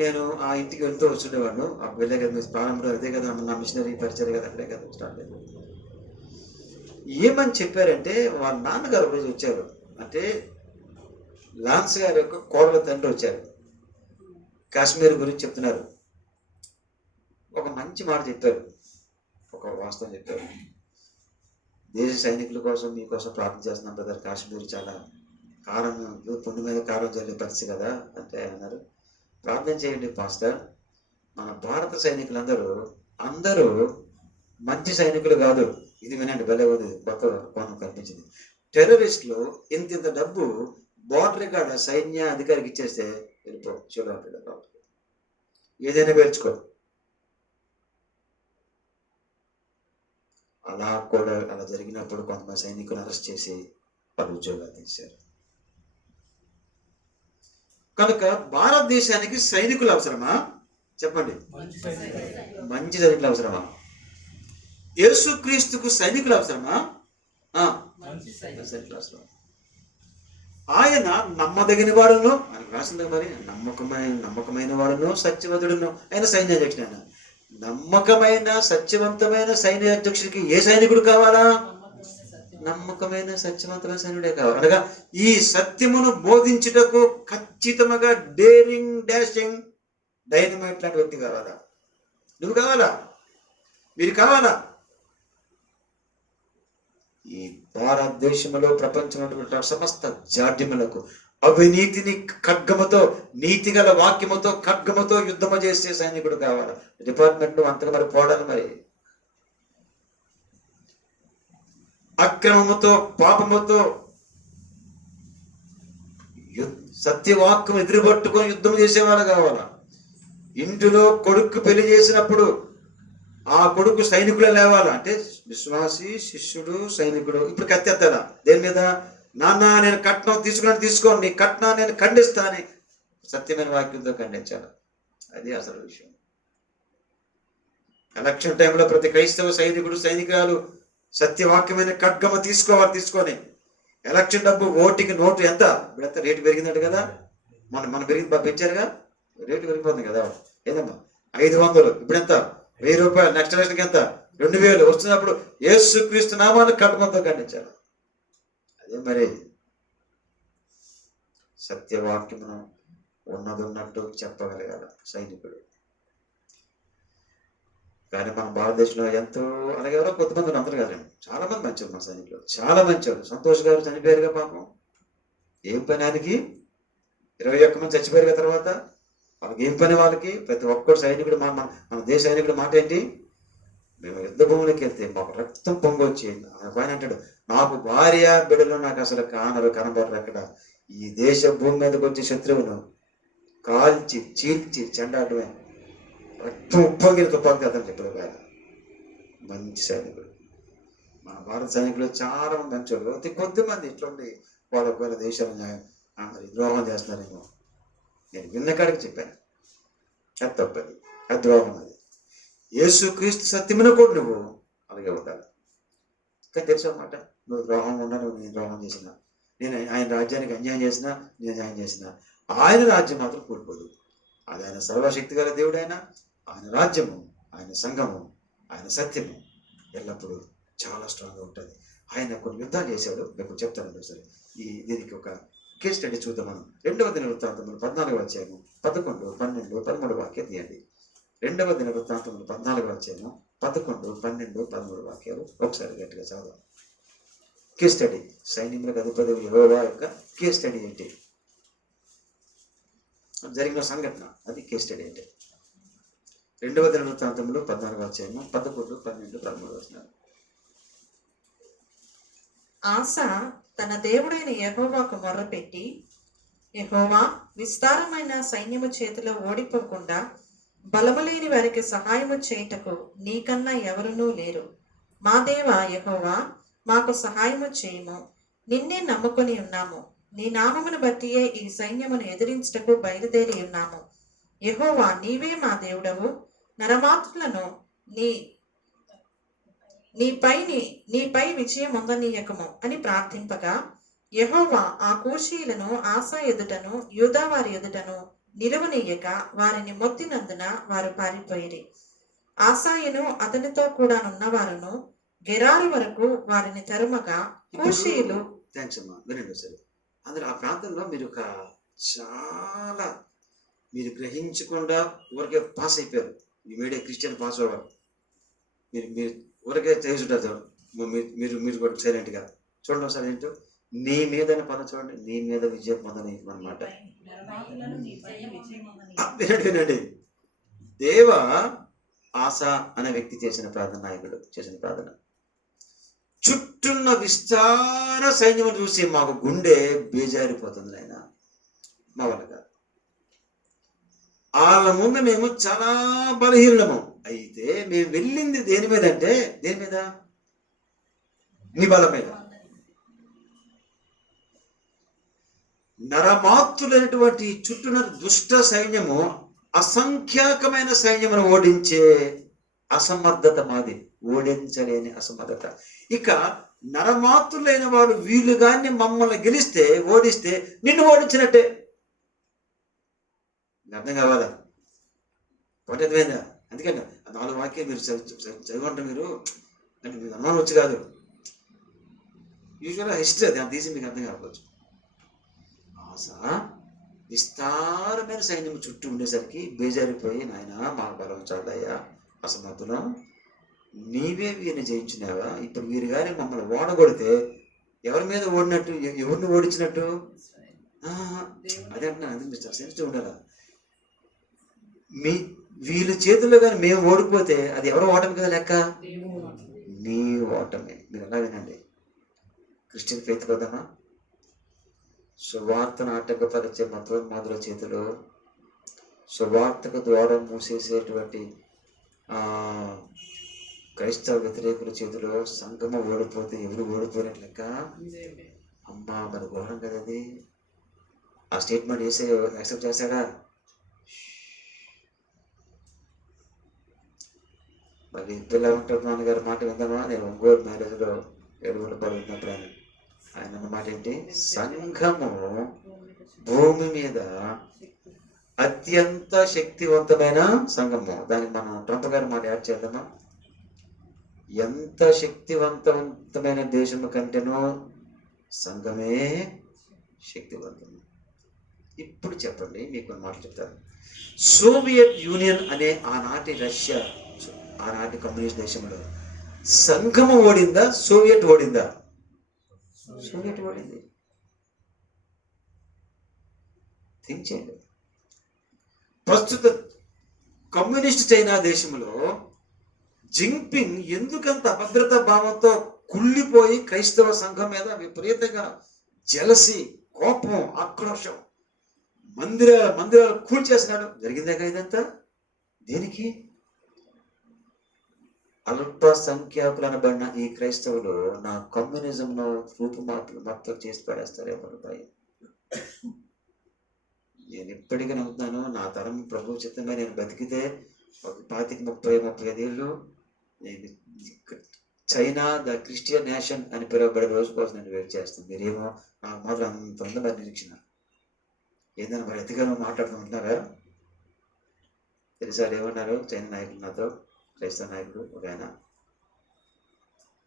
నేను ఆ ఇంటికి వెళ్తూ వచ్చుండేవాడు. ఆ వెళ్ళే కదా ప్రారంభంలో, అదే కదా నా మిషనరీ పరిచయం కదా, అక్కడే కదా స్టార్ట్ అయ్యింది. ఏమని చెప్పారంటే, వాళ్ళ నాన్నగారు రోజు వచ్చారు. అంటే లాన్స్ గారి యొక్క కోడల తండ్రి వచ్చారు. కాశ్మీర్ గురించి చెప్తున్నారు. ఒక మంచి మాట చెప్పారు, ఒక వాస్తవం చెప్పారు. దేశ సైనికుల కోసం, మీకోసం ప్రార్థన చేస్తున్నాం బ్రదర్. కాశ్మీర్ చాలా కారం, పుండు మీద కారం జరిగే పరిస్థితి కదా అంటే అన్నారు, ప్రార్థన చేయండి పాస్టర్. మన భారత సైనికులందరూ మంచి సైనికులు కాదు. ఇది వినండి, భలే ఉంది, కొత్త కోణం కనిపించింది. టెర్రరిస్టులు ఇంత డబ్బు బార్డర్ గార్డ్ సైన్య అధికారికి ఇచ్చేస్తే వెళ్ళిపో, చూడాలి, ఏదైనా పేర్చుకో. అలా జరిగినప్పుడు కొంతమంది సైనికులను అరెస్ట్ చేసి వాళ్ళ ఉద్యోగాలు తీశారు. కనుక భారతదేశానికి సైనికులు అవసరమా? చెప్పండి, మంచి సైనికులు అవసరమా? యేసుక్రీస్తుకు సైనికులు అవసరమా? సైనికులు అవసరం. ఆయన నమ్మదగిన వాడును, ఆయనకు రాసింది మరి, నమ్మకమైన వాడును, సత్యవంతుడును ఆయన సైన్యాధ్యక్షుడు. ఆయన నమ్మకమైన సత్యవంతమైన సైన్యాధ్యక్షుడికి ఏ సైనికుడు కావాలా? నమ్మకమైన సత్యవంతమైన సైన్యుడే కావాలి. అనగా ఈ సత్యమును బోధించుటకు ఖచ్చితంగా డేరింగ్, డాషింగ్, డైనమైట్ లాంటి వ్యక్తి కావాలా? నువ్వు కావాలా? మీరు కావాలా? ఈ భారతదేశంలో ప్రపంచంలో సమస్త జాడ్యములకు అవినీతిని ఖడ్గముతో, నీతి గల వాక్యముతో, ఖడ్గముతో యుద్ధము చేసే సైనికుడు కావాలి. డిపార్ట్మెంట్ అంతగా మరి పోవడాలి. మరి అక్రమముతో, పాపముతో సత్యవాక్యం ఎదురుపట్టుకొని యుద్ధం చేసేవాడు కావాలా. ఇంటిలో కొడుకు పెళ్లి చేసినప్పుడు ఆ కొడుకు సైనికులే లేవాలా. అంటే విశ్వాసి, శిష్యుడు, సైనికుడు. ఇప్పుడు కత్తెత్తాలా దేని మీద? నాన్న నేను కట్నం తీసుకోండి, నీ కట్నం నేను ఖండిస్తాను, సత్యమైన వాక్యంతో ఖండించాలి. అది అసలు విషయం. ఎలక్షన్ టైంలో ప్రతి క్రైస్తవ సైనికుడు, సైనికురాలు సత్యవాక్యమైన ఖడ్గమ తీసుకొని ఎలక్షన్ డబ్బు ఓటుకి నోటు ఎంత ఇప్పుడు ఎంత రేటు పెరిగిందంట కదా, మన పెంచారుగా, రేటు పెరిగిపోతుంది కదా. ఏదమ్మా 500 ఇప్పుడు ఎంత, 1000 రూపాయలు. నెక్స్ట్ ఎలక్షన్కి ఎంత, 2000 వస్తున్నప్పుడు యేసుక్రీస్తు నామాన్ని కట్టుకుంటూ ఖండించారు. అదే మరి సత్యవాక్యమును ఉన్నట్టు చెప్పగలగాల సైనికుడు. కానీ మన భారతదేశంలో ఎంతో, అలాగే ఎవరో కొద్దిమంది అందరూ కాదండి, చాలా మంది మంచివారు మన సైనికులు, చాలా మంచివారు. సంతోష్ గారు చనిపోయారుగా పాపం, ఏం పని ఆయనకి, 21 మంది చచ్చిపోయారుగా తర్వాత, వాళ్ళకి ఏం పని వాళ్ళకి. ప్రతి ఒక్కరు సైనికుడు, మన దేశ సైనికుడు మాట ఏంటి, మేము యుద్ధ భూములకి వెళ్తే మాకు రక్తం పొంగొచ్చి, ఆయన అంటాడు, నాకు భార్య బిడ్డలు నాకు అసలు కనబడరు ఎక్కడ, ఈ దేశ భూమి మీదకి వచ్చే శత్రువును కాల్చి చీల్చి చెండాటమే, రక్తం ఉప్పొంగిన తుపాకి అతను చెప్పారు కాదు. మంచి సైనికుడు. మన భారత సైనికులు చాలా మంది మంచివాళ్ళు. అతి కొద్దిమంది ఇట్లుండి వాళ్ళ దేశాల మరి ద్రోహం చేస్తున్నారేమో. నేను విన్న కాడికి చెప్పాను, అది తప్పది, అది ద్రోహం. అది యేసుక్రీస్తు సత్యమును కూడా నువ్వు అలాగే ఉండాలి. కానీ తెలుసు అన్నమాట, నువ్వు ద్రోహం ఉన్నా, నువ్వు నేను ద్రోహం చేసినా, నేను ఆయన రాజ్యానికి అన్యాయం చేసినా, నేను అన్యాయం చేసినా, ఆయన రాజ్యం మాత్రం కూలిపోదు. అది ఆయన సర్వశక్తి గల దేవుడైనా, ఆయన రాజ్యము, ఆయన సంఘము, ఆయన సత్యము ఎల్లప్పుడూ చాలా స్ట్రాంగ్గా ఉంటుంది. ఆయన కొన్ని యుద్ధాలు చేశాడు, మీకు చెప్తాను సరే. దీనికి ఒక కేస్ స్టడీ చూద్దాం మనం. 2వ దినవృత్తాంతములు 14వ అధ్యాయము 11, 12, 13 వాక్యం తీయండి. 2వ దినవృత్తాంతములు 14వ అధ్యాయము 11, 12, 13 వాక్యాలు ఒకసారి గట్టిగా చదువు. కేస్ స్టడీ, సైన్యములకు అధిపతి యెహోవా యొక్క కేస్ స్టడీ ఏంటి, జరిగిన సంఘటన, అది కేస్ స్టడీ అంటే. 2వ దినవృత్తాంతములు 14వ అధ్యాయము 11, 12, 13 వచనాలు. ఆసా తన దేవుడైన యెహోవాకు మొర్రపెట్టి, యెహోవా, విస్తారమైన సైన్యము చేతిలో ఓడిపోకుండా బలములేని వారికి సహాయము చేయుటకు నీకన్నా ఎవరునూ లేరు. మా దేవా యెహోవా, మాకు సహాయము చేయుము. నిన్నే నమ్ముకొని ఉన్నాము. నీ నామమును బట్టియే ఈ సైన్యమును ఎదిరించుటకు బయలుదేరి ఉన్నాము. యెహోవా, నీవే మా దేవుడవు. నరమాత్రులను నీపై విజయం పొందనీయకము అని ప్రార్థింపగా, యెహోవా ఆ కూషీలను ఆసా ఎదుటను యూదావారి ఎదుటను నిలువనీయక వారిని మొత్తినందున వారు పారిపోయిరి. ఆసాయును అతనితో కూడా నున్నవారును గెరారు వరకు వారిని తరుమగా కూషీయులు. థ్యాంక్స్ అమ్మా, వినండి సరే. అందులో ఆ ప్రాంతంలో మీరు చాలా మీరు గ్రహించకుండా ఊరికే పాస్ అయిపోయారు. ఈ మీడియా క్రిస్టియన్ పాస్ అవ్వరు. మీరు ఊరికే చేసుంటారు. మీరు కూడా సైలెంట్గా చూడండి ఒకసారి ఏంటో. నీ మీద పదం చూడండి, నీ మీద విజయం పొందని అనమాట. వినండి, దేవ ఆసా అనే వ్యక్తి చేసిన ప్రార్థన, నాయకుడు చేసిన ప్రార్థన, చుట్టూన్న విస్తార సైన్యం చూసి మాకు గుండె బేజారిపోతుంది ఆయన, మా వల్ల కాదు. వాళ్ళ ముందు మేము చాలా బలహీనము. అయితే మేము వెళ్ళింది దేని మీద అంటే, దేని మీద, నీ బలం మీద. నరమాత్రులైనటువంటి చుట్టూన దుష్ట సైన్యము, అసంఖ్యాకమైన సైన్యమును ఓడించే అసమర్థత మాది, ఓడించలేని అసమర్థత. ఇక నరమాత్రులైన వాడు వీళ్ళు కానీ మమ్మల్ని గెలిస్తే, ఓడిస్తే నిన్ను ఓడించినట్టే. అర్థం కావాలా, అర్థమైందా? అందుకని 4 వాక్యాలు మీరు చదివంటారు. మీరు అంటే మీకు అనుమానం వచ్చి కాదు, యూజువల్గా హిస్టరీ అది తీసి మీకు అర్థం కాకపోవచ్చు. ఆసా విస్తారమైన సైన్యం చుట్టూ ఉండేసరికి బేజారిపోయి, నాయన మా బలం చాలయ్యా, అసమర్థులం, నీవే వీరిని జయించినావా. ఇప్పుడు వీరు కానీ మమ్మల్ని ఓడగొడితే ఎవరి మీద ఓడినట్టు, ఎవరిని ఓడించినట్టు? అదే అంటున్నాను, అది మీరు సెన్సిటివ్ ఉండాలా. వీళ్ళ చేతుల్లో కానీ మేము ఓడిపోతే అది ఎవరు ఓటమి కదా లెక్క, నీ ఓటమి. మీరు ఎలా వినండి, క్రిస్టియన్ ఫెయిత్ కదమ్మా, సువార్తను ఆటంకపరిచే మతోన్మాదుల చేతిలో, సువార్తకు ద్వారం మూసేసేటువంటి క్రైస్తవ వ్యతిరేకుల చేతిలో సంఘము ఓడిపోతే ఎవరు ఓడిపోయినట్లు లెక్క. అమ్మా మరి ఘోరం కదా అది. ఆ స్టేట్మెంట్ వేసే యాక్సెప్ట్ చేశాడా? మరి పిల్లలు ఉంటారు, నాన్నగారి మాట విందామా. నేను ఒంగోలు మ్యారేజ్లో 7 రూపాయలు విన్నప్పుడు ఆయన ఆయన అన్నమాట ఏంటి? సంఘము భూమి మీద అత్యంత శక్తివంతమైన సంఘము. దానికి మనం ట్రంప్ గారి మాట యాడ్ చేద్దామా? ఎంత శక్తివంతమైన దేశము కంటేనో సంఘమే శక్తివంతం. ఇప్పుడు చెప్పండి, మీకు కొన్ని మాటలు చెప్తాను. సోవియట్ యూనియన్ అనే ఆనాటి రష్యా, ఆనాటి కమ్యూనిస్ట్ దేశంలో సంఘము ఓడిందా? సోవియట్ ఓడిందా? సోవియట్ ఓడింది. థింక్ చేయండి. ప్రస్తుత కమ్యూనిస్ట్ చైనా దేశంలో జింగ్పింగ్ ఎందుకంత అభద్రతా భావంతో కుళ్ళిపోయి క్రైస్తవ సంఘం మీద విపరీతంగా జలసి, కోపం, ఆక్రోశం, మందిరాలు కూల్చేసినాడు? జరిగిందే కదా ఇదంతా. దేనికి? అల్పసంఖ్యాకులు అనబడిన ఈ క్రైస్తవులు నా కమ్యూనిజంలో రూపుమాటలు మొత్తం చేసి పడేస్తారేమో భయం. నేను ఎప్పటికీ నమ్ముతున్నాను, నా తరం ప్రభు చిత్తమే నేను బతికితే ఒక 25-35 ఏళ్ళు నేను చైనా ద క్రిస్టియన్ నేషన్ అని పిలువబడే రోజు కోసం నేను వెయిట్ చేస్తాను. మీరేమో నాకు మాత్రం అంత ఉంది మరి నిరీక్షణ. ఏంటన్నా మరి ఎత్తుగానో మాట్లాడుతుంటున్నారా? తెలుసా ఏమన్నారు చైనా నాయకులు నాతో? క్రైస్తవ నాయకుడు ఒక ఆయన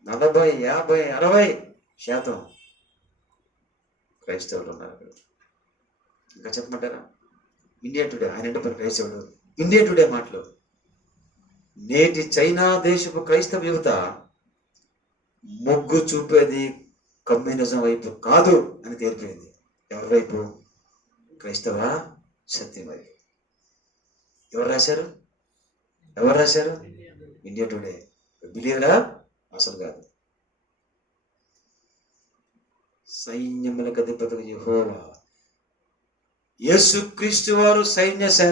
40, 50, 60% క్రైస్తవులు ఉన్నారు అక్కడ. ఇంకా చెప్పమంటారా? ఇండియా టుడే, ఆయన అంటే క్రైస్తవుడు. ఇండియా టుడే మాటలు, నేటి చైనా దేశపు క్రైస్తవ యువత మొగ్గు చూపేది కమ్యూనిజం వైపు కాదు అని తేలిపోయింది. ఎవరి వైపు? క్రైస్తవ సత్యం వైపు. ఎవరు రాశారు? India Today. బిలీవరా? అసలు కాదు. సైన్యములకు అధిపతి యెహోవా, యేసుక్రీస్తు వారు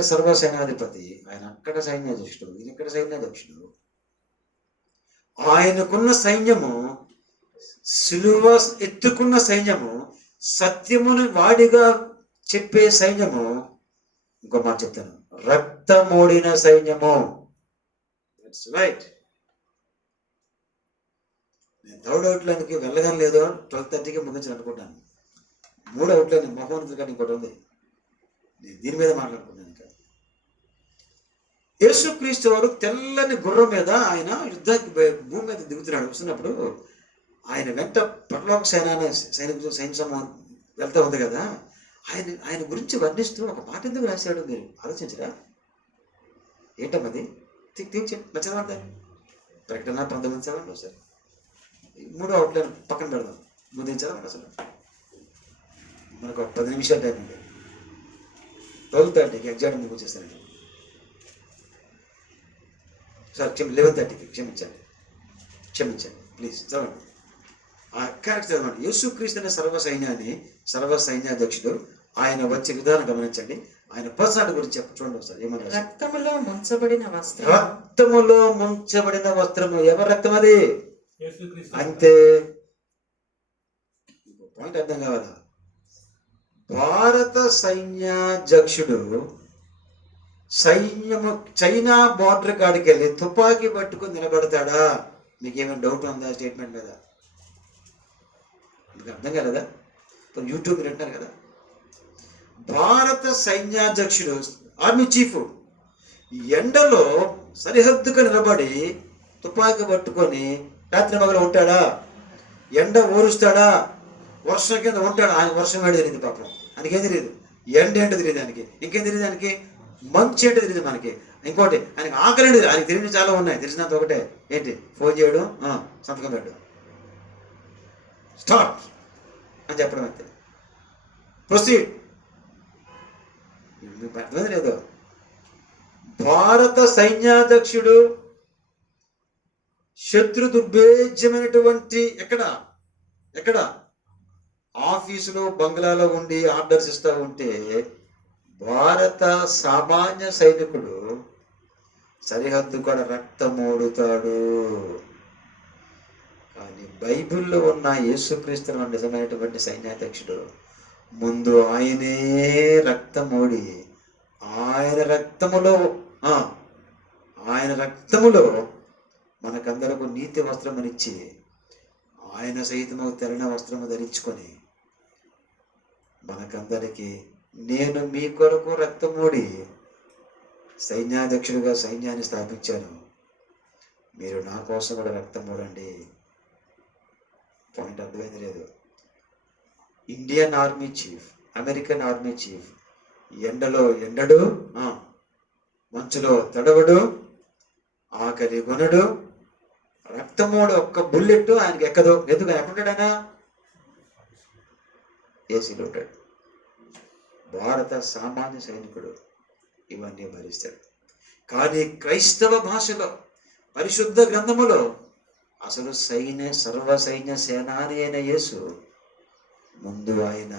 సర్వసైన్యాధిపతి. ఆయన అక్కడ సైన్యాధ్యక్షుడు, ఈయన ఇక్కడ సైన్యాధ్యక్షుడు. ఆయనకున్న సైన్యము, సిలువ ఎత్తుకున్న సైన్యము, సత్యమును వాడిగా చెప్పే సైన్యము. ఇంకో మాట చెప్తాను, రక్తమోడిన సైన్యము. That's right. నేను థర్డ్ అవుట్లైన్కి వెళ్ళగానే లేదో 12:30కి ముగించాలి అనుకుంటాను. 3 అవుట్లైన్ మహోన్నతులు కానీ ఇంకోటి ఉంది. నేను దీని మీద మాట్లాడుకున్నాను. ఇంకా యేసుక్రీస్తు వారు తెల్లని గుర్రం మీద ఆయన యుద్ధానికి భూమి మీద దిగుతున్నాడు. వస్తున్నప్పుడు ఆయన వెంట పరలోక సైన్య సమూహం వెళ్తా ఉంది కదా. ఆయన గురించి వర్ణిస్తూ ఒక మాట ఎందుకు రాశాడు? మీరు ఆలోచించరా? ఏంటమ్మది? తీర్చి నచ్చదా? ప్రకటన 19:7 సార్. 3 అవుట్లైన్ పక్కన పెడదాం. ముద్దించారా? అసలు మనకు ఒక 10 నిమిషాలు టైం ఉంది. 12:30కి ఎగ్జామ్ ముగించేస్తానండి. సార్ 11:30కి క్షమించండి ప్లీజ్. చదవండి, కరెక్ట్ చదవండి. యేసుక్రీస్తు అనే సర్వసైన్యాధ్యక్షుడు. ఆయన వచ్చే విధానం గమనించండి. ఆయన పర్సనాలిటీ గురించి చూడండి ఒకసారి. ఏమన్నా? రక్తములో ముంచబడిన వస్త్రము. ఎవరి రక్తం అది? అంతే. పాయింట్ అర్థం కావాలా? భారత సైన్యాధ్యక్షుడు చైనా బార్డర్ కాడికి వెళ్ళి తుపాకీ పట్టుకుని నిలబడతాడా? మీకేమైనా డౌట్ ఉందా స్టేట్మెంట్ మీద? మీకు అర్థం కాలేదా? యూట్యూబ్ వింటున్నారు కదా. భారత సైన్యాధ్యక్షుడు, ఆర్మీ చీఫ్ ఎండలో సరిహద్దుగా నిలబడి తుపాకీ పట్టుకొని రాత్రి మగలు ఉంటాడా? ఎండ ఊరుస్తాడా? వర్షం కింద ఉంటాడు. ఆయన వర్షం ఏంటి తెలియదు పాపం. ఆయనకేం తెలియదు. ఎండ ఏంటో తెలియదు ఆయనకి. ఇంకేం తెలియదు ఆయనకి? మంచి ఏంటో తెలియదు మనకి. ఇంకోటి ఆయనకి ఆకలి ఏంటి? ఆయనకి తెలియని చాలా ఉన్నాయి. తెలిసినంత ఒకటే ఏంటి? ఫోన్ చేయడం, సంతకం పెట్టడం, స్టార్ట్ అని చెప్పడం అంతే. ప్రొసీడ్. మీకు అర్థమైంది లేదు? భారత సైన్యాధ్యక్షుడు శత్రు దుర్భేద్యమైనటువంటి ఎక్కడ ఆఫీసులో బంగ్లాలో ఉండి ఆర్డర్స్ ఇస్తూ ఉంటే భారత సామాన్య సైనికుడు సరిహద్దు కూడా రక్తమోడుతాడు. కానీ బైబిల్లో ఉన్న యేసుక్రీస్తు నిజమైనటువంటి సైన్యాధ్యక్షుడు ముందు ఆయనే రక్తమోడి ఆయన రక్తములో మనకందరకు నీతి వస్త్రమనిచ్చి ఆయన సైతము తెల్లని వస్త్రము ధరించుకొని మనకందరికీ నేను మీ కొరకు రక్తమూడి సైన్యాధ్యక్షుడిగా సైన్యాన్ని స్థాపించాను, మీరు నా కోసం కూడా రక్తం మూడండి. పాయింట్ అర్థమైంది లేదు? Indian army chief, American army chief ఎండలో ఎండడు, మంచులో తడవడు, ఆకలి కొనడు, రక్తమూడు ఒక్క బుల్లెట్ ఆయనకి ఎక్కదు. ఎందుకు ఎక్కడుంటాడైనా? ఏసీలో ఉంటాడు. భారత సామాన్య సైనికుడు ఇవన్నీ భరిస్తాడు. కానీ క్రైస్తవ భాషలో, పరిశుద్ధ గ్రంథములో అసలు సర్వ సైన్య సేనాని అయిన యేసు ముందు ఆయన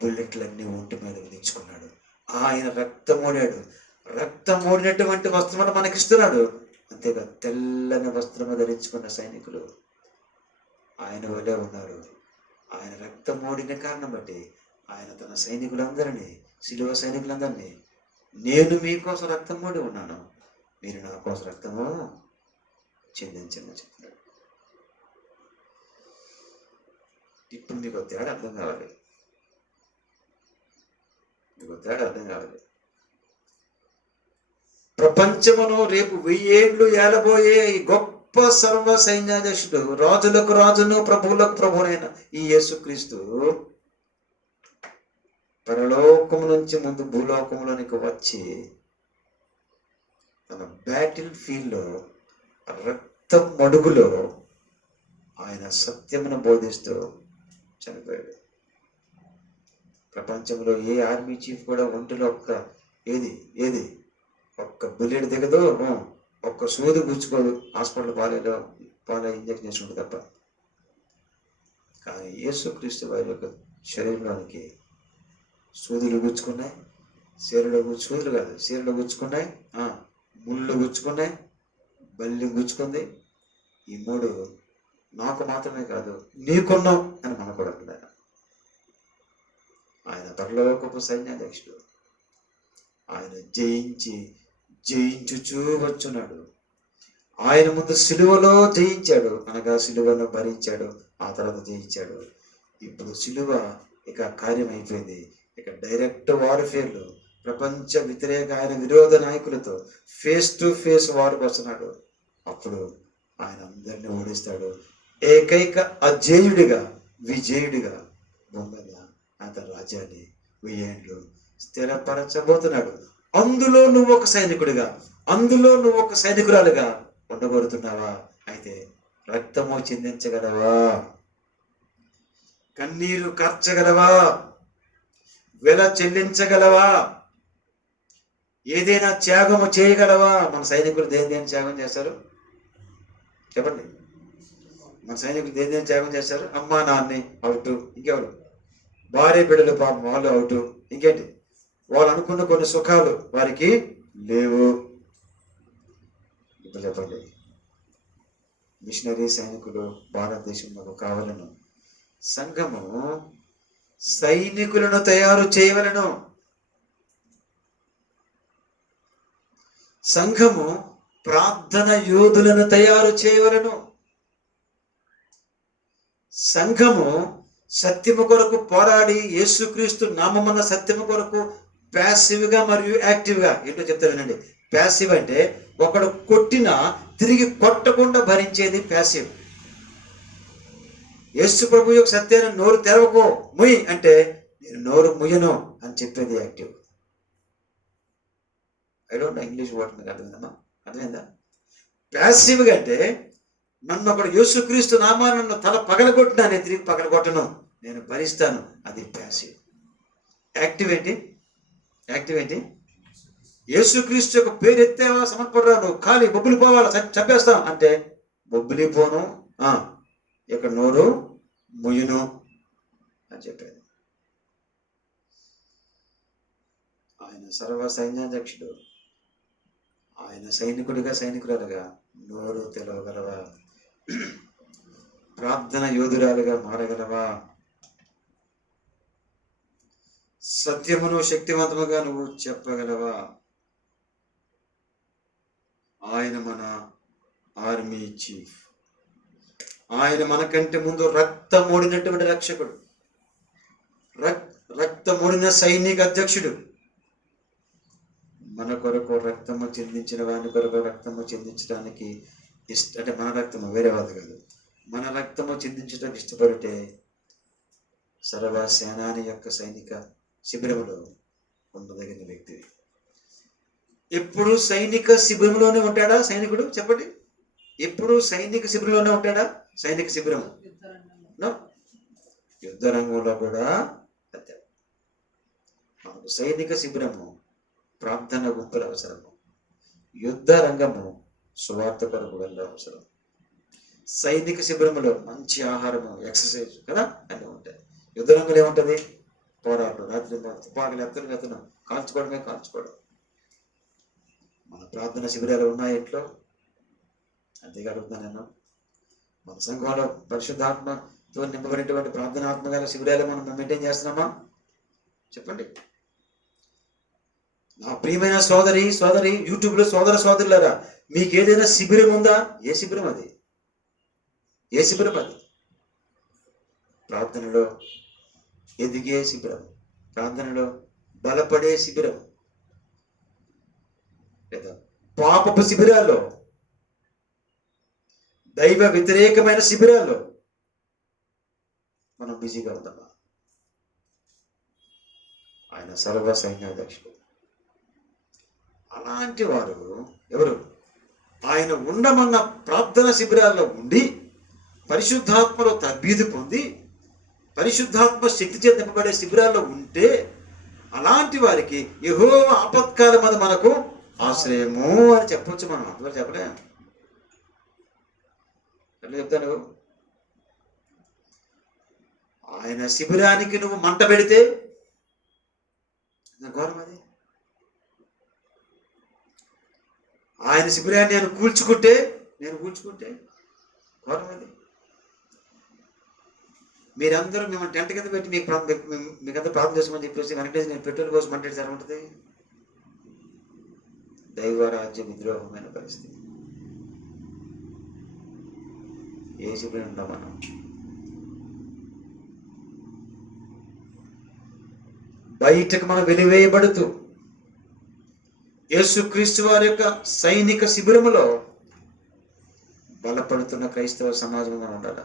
బుల్లెట్లన్నీ ఒంటి మీద విధించుకున్నాడు. ఆయన రక్తమూడాడు. రక్తమూడినటువంటి వస్త్రములు మనకిస్తున్నాడు. అంతేగా తెల్లని వస్త్రము ధరించుకున్న సైనికులు ఆయన వలె ఉన్నారు. ఆయన రక్తమూడిన కారణం బట్టి ఆయన తన సైనికులందరినీ, శిలువ సైనికులందరినీ, నేను మీకోసం రక్తం మూడి ఉన్నాను, మీరు నా కోసం రక్తము చిందించని చెప్తున్నాడు. ఇప్పుడు మీకు తేడా అర్థం కావాలి. ప్రపంచమును రేపు 1000 ఏళ్ళు ఏలబోయే ఈ గొప్ప సర్వ సైన్యాధ్యక్షుడు, రాజులకు రాజును ప్రభువులకు ప్రభునైన ఈ యేసుక్రీస్తు పరలోకము నుంచి ముందు భూలోకంలోనికి వచ్చి తన బ్యాటిల్ ఫీల్డ్లో రక్తం మడుగులో ఆయన సత్యమును బోధిస్తూ చనిపోయాడు. ప్రపంచంలో ఏ ఆర్మీ చీఫ్ కూడా ఒంటిలో ఒక్క బుల్లెట్ దిగదు, ఒక్క సూది గుచ్చుకోదు, హాస్పిటల్ పాల ఇంజక్షన్ చేసుకుంటు తప్ప. కానీ యేసుక్రీస్తు వారి యొక్క శరీరంలోనికి సూదులు గుచ్చుకున్నాయి, చీరలో గుచ్చుకున్నాయి, ముళ్ళు గుచ్చుకున్నాయి, బల్లి గుచ్చుకుంది. ఈ 3 నాకు మాత్రమే కాదు నీకున్నాం అని మనం కూడా అంటున్నాడు. ఆయన పరలోకపు సైన్యాధ్యక్షుడు. ఆయన జయించుచూ వచ్చున్నాడు. ఆయన ముందు సిలువలో జయించాడు, అనగా సిలువను భరించాడు, ఆ తర్వాత జయించాడు. ఇప్పుడు సిలువ ఇక కార్యం అయిపోయింది. ఇక డైరెక్ట్ వార్ఫేర్లు, ప్రపంచ వ్యతిరేక ఆయన విరోధ నాయకులతో ఫేస్ టు ఫేస్ వార్కి వస్తున్నాడు. అప్పుడు ఆయన అందరినీ ఓడిస్తాడు. ఏకైక అజేయుడిగా, విజయుడిగా బొమ్మగా అతని రాజ్యాన్ని 1000 ఏళ్ళు స్థిరపరచబోతున్నాడు. అందులో నువ్వు ఒక సైనికుడిగా, అందులో నువ్వు ఒక సైనికురాలుగా ఉండగోరుతున్నావా? అయితే రక్తము చిందించగలవా? కన్నీరు కార్చగలవా? వెల చెల్లించగలవా? ఏదైనా త్యాగము చేయగలవా? మన సైనికులు దేని త్యాగం చేస్తారు చెప్పండి? మన సైనికులు దేని త్యాగం చేస్తారు? అమ్మా నాన్ని అవుట్, ఇంకెవరు? భార్య బిడ్డలు పాపం వాళ్ళు అవుట్, ఇంకేంటి? వాళ్ళు అనుకున్న కొన్ని సుఖాలు వారికి లేవు. ఇప్పుడు చెప్పండి, మిషనరీ సైనికులు భారతదేశంలో కావాలను. సంఘము సైనికులను తయారు చేయవలను. సంఘము ప్రార్థన యోధులను తయారు చేయవలను. సంఘము సత్యము కొరకు పోరాడి యేసుక్రీస్తు నామమున్న సత్యము కొరకు ప్యాసివ్గా మరియు యాక్టివ్గా, ఏంటో చెప్తాను వినండి. ప్యాసివ్ అంటే ఒకడు కొట్టినా తిరిగి కొట్టకుండా భరించేది ప్యాసివ్. యేసు ప్రభు యొక్క సత్యాన్ని నోరు తెరవకో, ముయ్ అంటే నేను నోరు ముయ్యను అని చెప్పేది active. I don't know English word, మీకు అర్థమైందా? ప్యాసివ్గా అంటే నన్ను ఒకడు యేసుక్రీస్తు నామాన్ని నన్ను తల పగలగొట్టినా నేను తిరిగి పగలగొట్టను, నేను భరిస్తాను, అది ప్యాసివ్. యాక్టివ్ ఏంటి? యేసుక్రీస్తు యొక్క పేరు ఎత్తేవా, సమర్పడరా, నువ్వు ఖాళీ బొబ్బులు పోవాలా, చంపేస్తాం అంటే బొబ్బులి పోను, ఇక నోరు ముయ్యును అని చెప్పాడు. ఆయన సర్వ సైన్యాధ్యక్షుడు. ఆయన సైనికురాలుగా నోరు తెలవగలవా? ప్రార్థన యోధురాలుగా మారగలవా? సత్యమును శక్తివంతముగా నువ్వు చెప్పగలవా? ఆయన మన ఆర్మీ చీఫ్. ఆయన మనకంటే ముందు రక్తమోడినటువంటి రక్షకుడు, రక్తమోడిన సైనిక అధ్యక్షుడు. మన కొరకు రక్తము చెందించిన వాని కొరకు రక్తము చెందించడానికి అంటే మన రక్తము వేరే వాది కాదు, మన రక్తము చెందించడానికి ఇష్టపడితే సర్వసేనాని యొక్క సైనిక శిబిరములో ఉండదగిన వ్యక్తి. ఎప్పుడు సైనిక శిబిరంలోనే ఉంటాడా సైనికుడు? చెప్పండి, ఎప్పుడు సైనిక శిబిరంలోనే ఉంటాడా? సైనిక శిబిరం యుద్ధ రంగంలో కూడా అంతే. మనకు సైనిక శిబిరము ప్రార్థన గుంపుల అవసరము, యుద్ధ రంగము సువార్త కొరకు వెళ్ళ అవసరం. సైనిక శిబిరంలో మంచి ఆహారము, ఎక్సర్సైజ్ కదా అన్నీ ఉంటాయి. యుద్ధ రంగంలో ఏముంటుంది? పోరాటం, రాత్రి తుపాకులు ఎత్తను కాల్చుకోవడం. మన ప్రార్థన శిబిరాలు ఉన్నాయి ఇంట్లో? అంతేకాడుతున్నాను నేను. మన సంఘంలో పరిశుద్ధాత్మతో నింపబడినటువంటి ప్రార్థనాత్మక శిబిరాలు మనం మెయింటైన్ చేస్తున్నామా? చెప్పండి. నా ప్రియమైన సోదరి యూట్యూబ్లో సోదరులారా, మీకు ఏదైనా శిబిరం ఉందా? ఏ శిబిరం అది? ప్రార్థనలో ఎదిగే శిబిరం, ప్రార్థనలో బలపడే శిబిరం, లేదా పాపపు శిబిరాల్లో, దైవ వ్యతిరేకమైన శిబిరాల్లో మనం బిజీగా ఉందామా? ఆయన సర్వ సైన్యాధ్యక్షుడు. అలాంటి వారు ఎవరు? ఆయన ఉండమన్న ప్రార్థన శిబిరాల్లో ఉండి పరిశుద్ధాత్మలో తర్బీదు పొంది పరిశుద్ధాత్మ శక్తి చేత నింపబడే శిబిరాల్లో ఉంటే అలాంటి వారికి యెహోవా ఆపత్కాలమందు మనకు ఆశ్రయము అని చెప్పొచ్చు. మనం అంతవరకు చెప్పలేం. చెప్తాను, ఆయన శిబిరానికి నువ్వు మంట పెడితే ఘోరం అది. ఆయన శిబిరాన్ని నేను కూల్చుకుంటే ఘోరం అది. మీరందరూ మిమ్మల్ని టెంట్ కింద పెట్టి మీకంతా ప్రార్థన చేసుకోమని చెప్పేసి వెంకటేష్ నేను పెట్రోల్ కోసం అంటే సార్ ఉంటుంది. దైవరాజ్య విద్రోహమైన పరిస్థితి. ఏ శిబిరం ఉందా మనం? బయటకు మనం వెలివేయబడుతూ యేసుక్రీస్తు వారి యొక్క సైనిక శిబిరములో బలపడుతున్న క్రైస్తవ సమాజంగా ఉండాలి.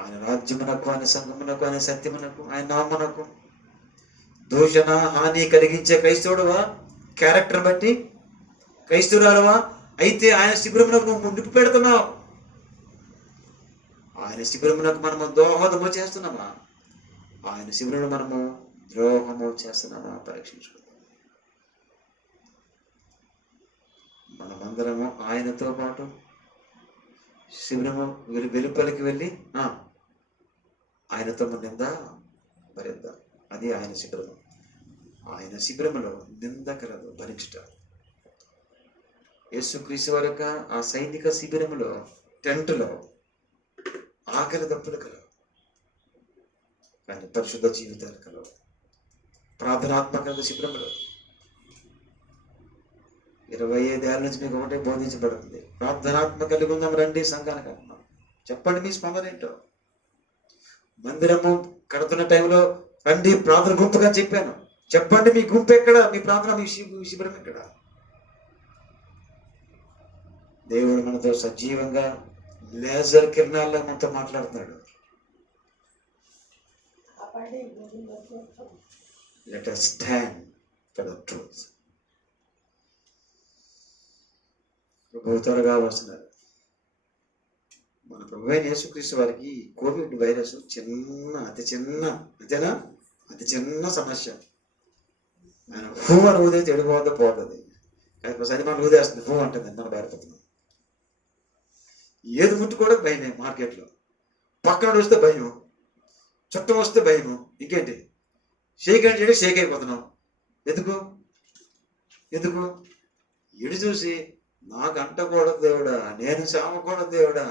ఆయన రాజ్యమునకు, ఆయన సంఘమునకు, ఆయన సత్యమునకు, ఆయన నామమునకు దూషణ హాని కలిగించే క్రైస్తవుడువా? క్యారెక్టర్ బట్టి క్రైస్తవురాలవా? అయితే ఆయన శిబిరమునకు నువ్వు ముందుకు పెడుతున్నావు. ఆయన శిబిరమునకు మనము దోహదము చేస్తున్నామా? ఆయన శిబిరంలో మనము ద్రోహము చేస్తున్నామా? పరీక్షించుకుందాం. మనమందరము ఆయనతో పాటు శిబిరము వెలుపలికి వెళ్ళి ఆయనతో నింద భరిద్దాం. అది ఆయన శిబిరము. ఆయన శిబిరములో నింద కలదు, భరించుట. యేసుక్రీస్తు వారి యొక్క ఆ సైనిక శిబిరములో టెంటులో ఆకలి దప్పులు కలవు, కానీ పరిశుద్ధ జీవితాలు కలవు. ప్రార్థనాత్మక శిబిరములో 25 ఏళ్ళ నుంచి మీకు ఒకటే బోధించబడుతుంది. ప్రార్థనాత్మక కలిగి ఉందాం రండి సంఘానికి అంటున్నాం. చెప్పండి మీ స్పందన ఏంటో. మందిరము కడుతున్న టైంలో రండి ప్రార్థన గుంపుగా చెప్పాను. చెప్పండి మీ గుంపు ఎక్కడ? మీ ప్రార్థన, మీ శిబిరం ఎక్కడ? దేవుడు మనతో సజీవంగా లేజర్ కిరణాల్లో మనతో మాట్లాడుతున్నాడు. Let us stand for the truth. ప్రభు త్వరగా వస్తున్నారు. మన ప్రభు అయిన యేసుక్రీస్తు వారికి కోవిడ్ వైరస్ అతి చిన్న సమస్య. ఆయన హూ అని ఊదేది ఎడిపోద్ద పోతుంది. ఒకసారి మనం ఊదేస్తుంది, హూ అంటుంది, మనం భయపడుతున్నాం. ఏది ముట్టుకోవడం భయమే. మార్కెట్లో పక్కన వస్తే భయం, చుట్టం వస్తే భయం, ఇంకేంటి షేక్ హ్యాండ్ చేయడం షేక్ అయిపోతున్నాం. ఎందుకు ఎడు చూసి నాకు అంటకూడదు దేవుడా, నేను సామకూడదు దేవుడా,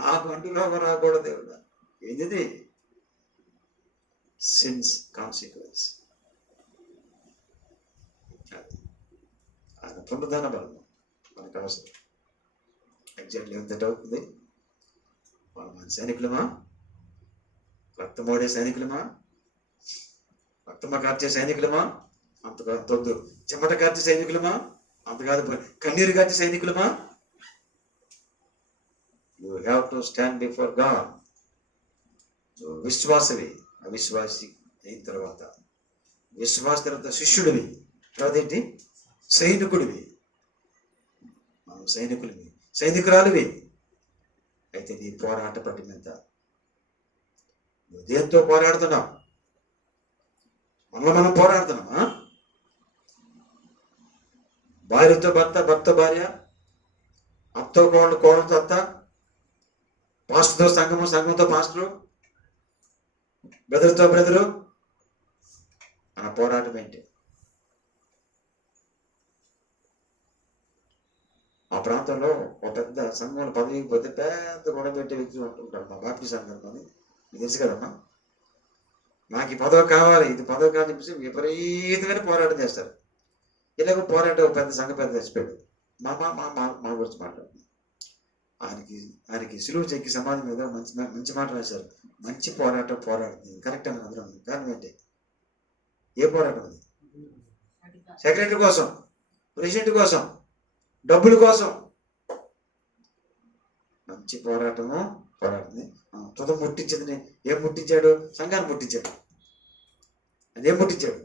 నాకు అంటులోకి రాకూడదు దేవుడా. ఏంటిది? Since consequence. ఆయన పునరుద్ధాన బలం మనకు అవసరం. ఎగ్జాక్ట్లీ ఎంత అవుతుంది? వాళ్ళ మన సైనికులమా? రక్తమోడే సైనికులమా? రక్తమ కార్చే సైనికులమా? అంతొద్దు. చెమట కార్చే సైనికులమా? అంత కాదు. కన్నీరు కార్చే సైనికులమా? You have to stand before God. విశ్వాసవి. అవిశ్వాసి అయిన తర్వాత విశ్వాస తర్వాత శిష్యుడివి, తర్వాత ఏంటి? సైనికుడివి. మనం సైనికుడివి, సైనికురాలివి. అయితే నీ పోరాట పట్టిన ఎంత? నువ్వు దేంతో పోరాడుతున్నావు? మనం పోరాడుతున్నామా? భార్యతో భర్త, భర్త భార్య, అత్తతో కోడలు, కోడలతో అత్త, పాస్టర్తో సంఘము, సంఘంతో పాస్టరు, బ్రదర్తో బ్రదరు. మన పోరాటం ఏంటి? ఆ ప్రాంతంలో ఒక పెద్ద సంఘంలో పదవికి పోతే పెద్ద గొడవ పెట్టే వ్యక్తులు ఉంటుంటారు. మా బాప్టిస్ట్ సంఘంలోని. మీకు తెలుసు కదమ్మా. నాకు ఈ పదవి కావాలి, ఇది పదవి కాదని చెప్పేసి విపరీతమైన పోరాటం చేస్తారు. ఇలాగ పోరాటం పెద్ద సంఘ పెద్ద చచ్చిపోయాడు. మా గురించి మాట్లాడుతున్నాను. ఆయనకి సులువు చెక్కి సమాధి మీద మంచి మాట రాశారు. మంచి పోరాటం పోరాడుతుంది. కరెక్ట్ అని అందరం. కారణం ఏంటి? ఏ పోరాటం అది? సెక్రటరీ కోసం, ప్రెసిడెంట్ కోసం, డబ్బుల కోసం. మంచి పోరాటము పోరాడుతుంది. తుద ముట్టించింది. ఏం ముట్టించాడు? సంఘాన్ని ముట్టించాడు. అదేం ముట్టించాడు?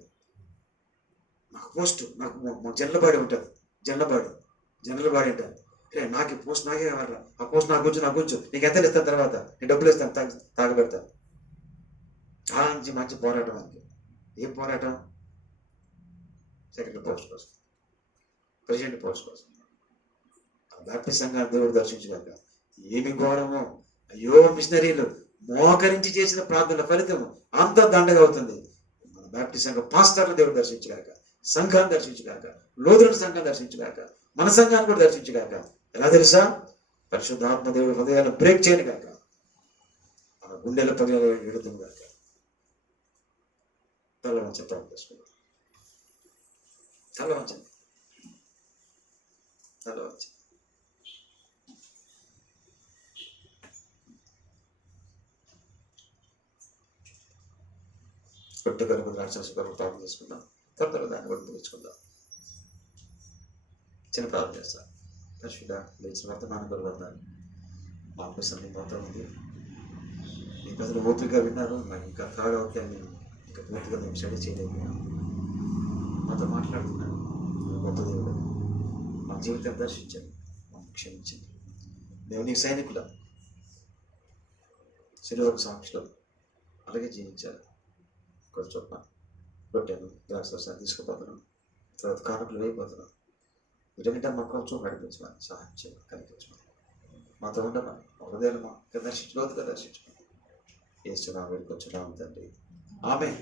నాకు పోస్ట్, మాకు జనరల్ ఉంటుంది. జనరల్ బాడీ అంటారు. నాకు ఈ పోస్ట్ నాకే కావాలా, ఆ పోస్ట్ నాకు గుంచు, నీకు ఎంత ఇస్తాను, తర్వాత నేను డబ్బులు ఇస్తాను, తాగబెడతాను. చాలా మంచి పోరాటం మనకి. ఏం పోరాటం? సెక్రటరీ పోస్ట్ కోసం, ప్రెసిడెంట్ పోస్ట్ కోసం. బాప్టిస్ట్ సంఘాన్ని దేవుడు దర్శించగాక. ఏమి ఘోరమో! అయ్యో, మిషనరీలు మోకరించి చేసిన ప్రార్థనల ఫలితం అంత దండగా అవుతుంది. మన బాప్టిస్ట్ సంఘం పాస్టర్లు దేవుడు దర్శించగాక, సంఘాన్ని దర్శించగాక, లోతులను సంఘం దర్శించగాక, మన సంఘాన్ని కూడా దర్శించగాక. ఎలా తెలుసా? పరిశుద్ధాత్మ దేవుడు హృదయాలను బ్రేక్ చేయను గాక, మన గుండెల పగల ఎడుతుంది గాక. తల వంచ ప్రార్థన చేసుకుందాం. తల వంచండి. కొట్టు కలుపు రాక్షసు కలుపు ప్రార్థన చేసుకుందాం. త్వరగా దాన్ని కూడా ముగించుకుందాం. చిన్న ప్రార్థన చేస్తాను. పరిశుద్ధ లేచిన వర్తమానం కలుగుతాను. మాకు సమయం అవుతా ఉంది. మీ ప్రజలు ఓపికగా విన్నారు. నాకు ఇంకా కాగవకాన్ని ఇంకా పూర్తిగా మేము స్టడీ చేయలేకపోయాం. మాతో మాట్లాడుతున్నాను. గొప్ప దేవుడు మా జీవితాన్ని దర్శించండి, మాకు క్షమించండి. మేము నీ సైనికులం, శిలువకు సాక్షులం, అలాగే జీవించాలి. కొంచెం చొప్పున రొట్టెను ద్రాక్షరసాన్ని తీసుకుపోతున్నాం, తర్వాత కానుకలు వేయబోతున్నాం. వీటన్నిటి మా కొంచెం నడిపించమని సహాయం చేయమని కనిపించమని మాతో ఉండమని హృదయాలు మా లోతుగా దర్శించమని ఏసునామములో వేడుకొంచున్నాము తండ్రి. ఆమేన్.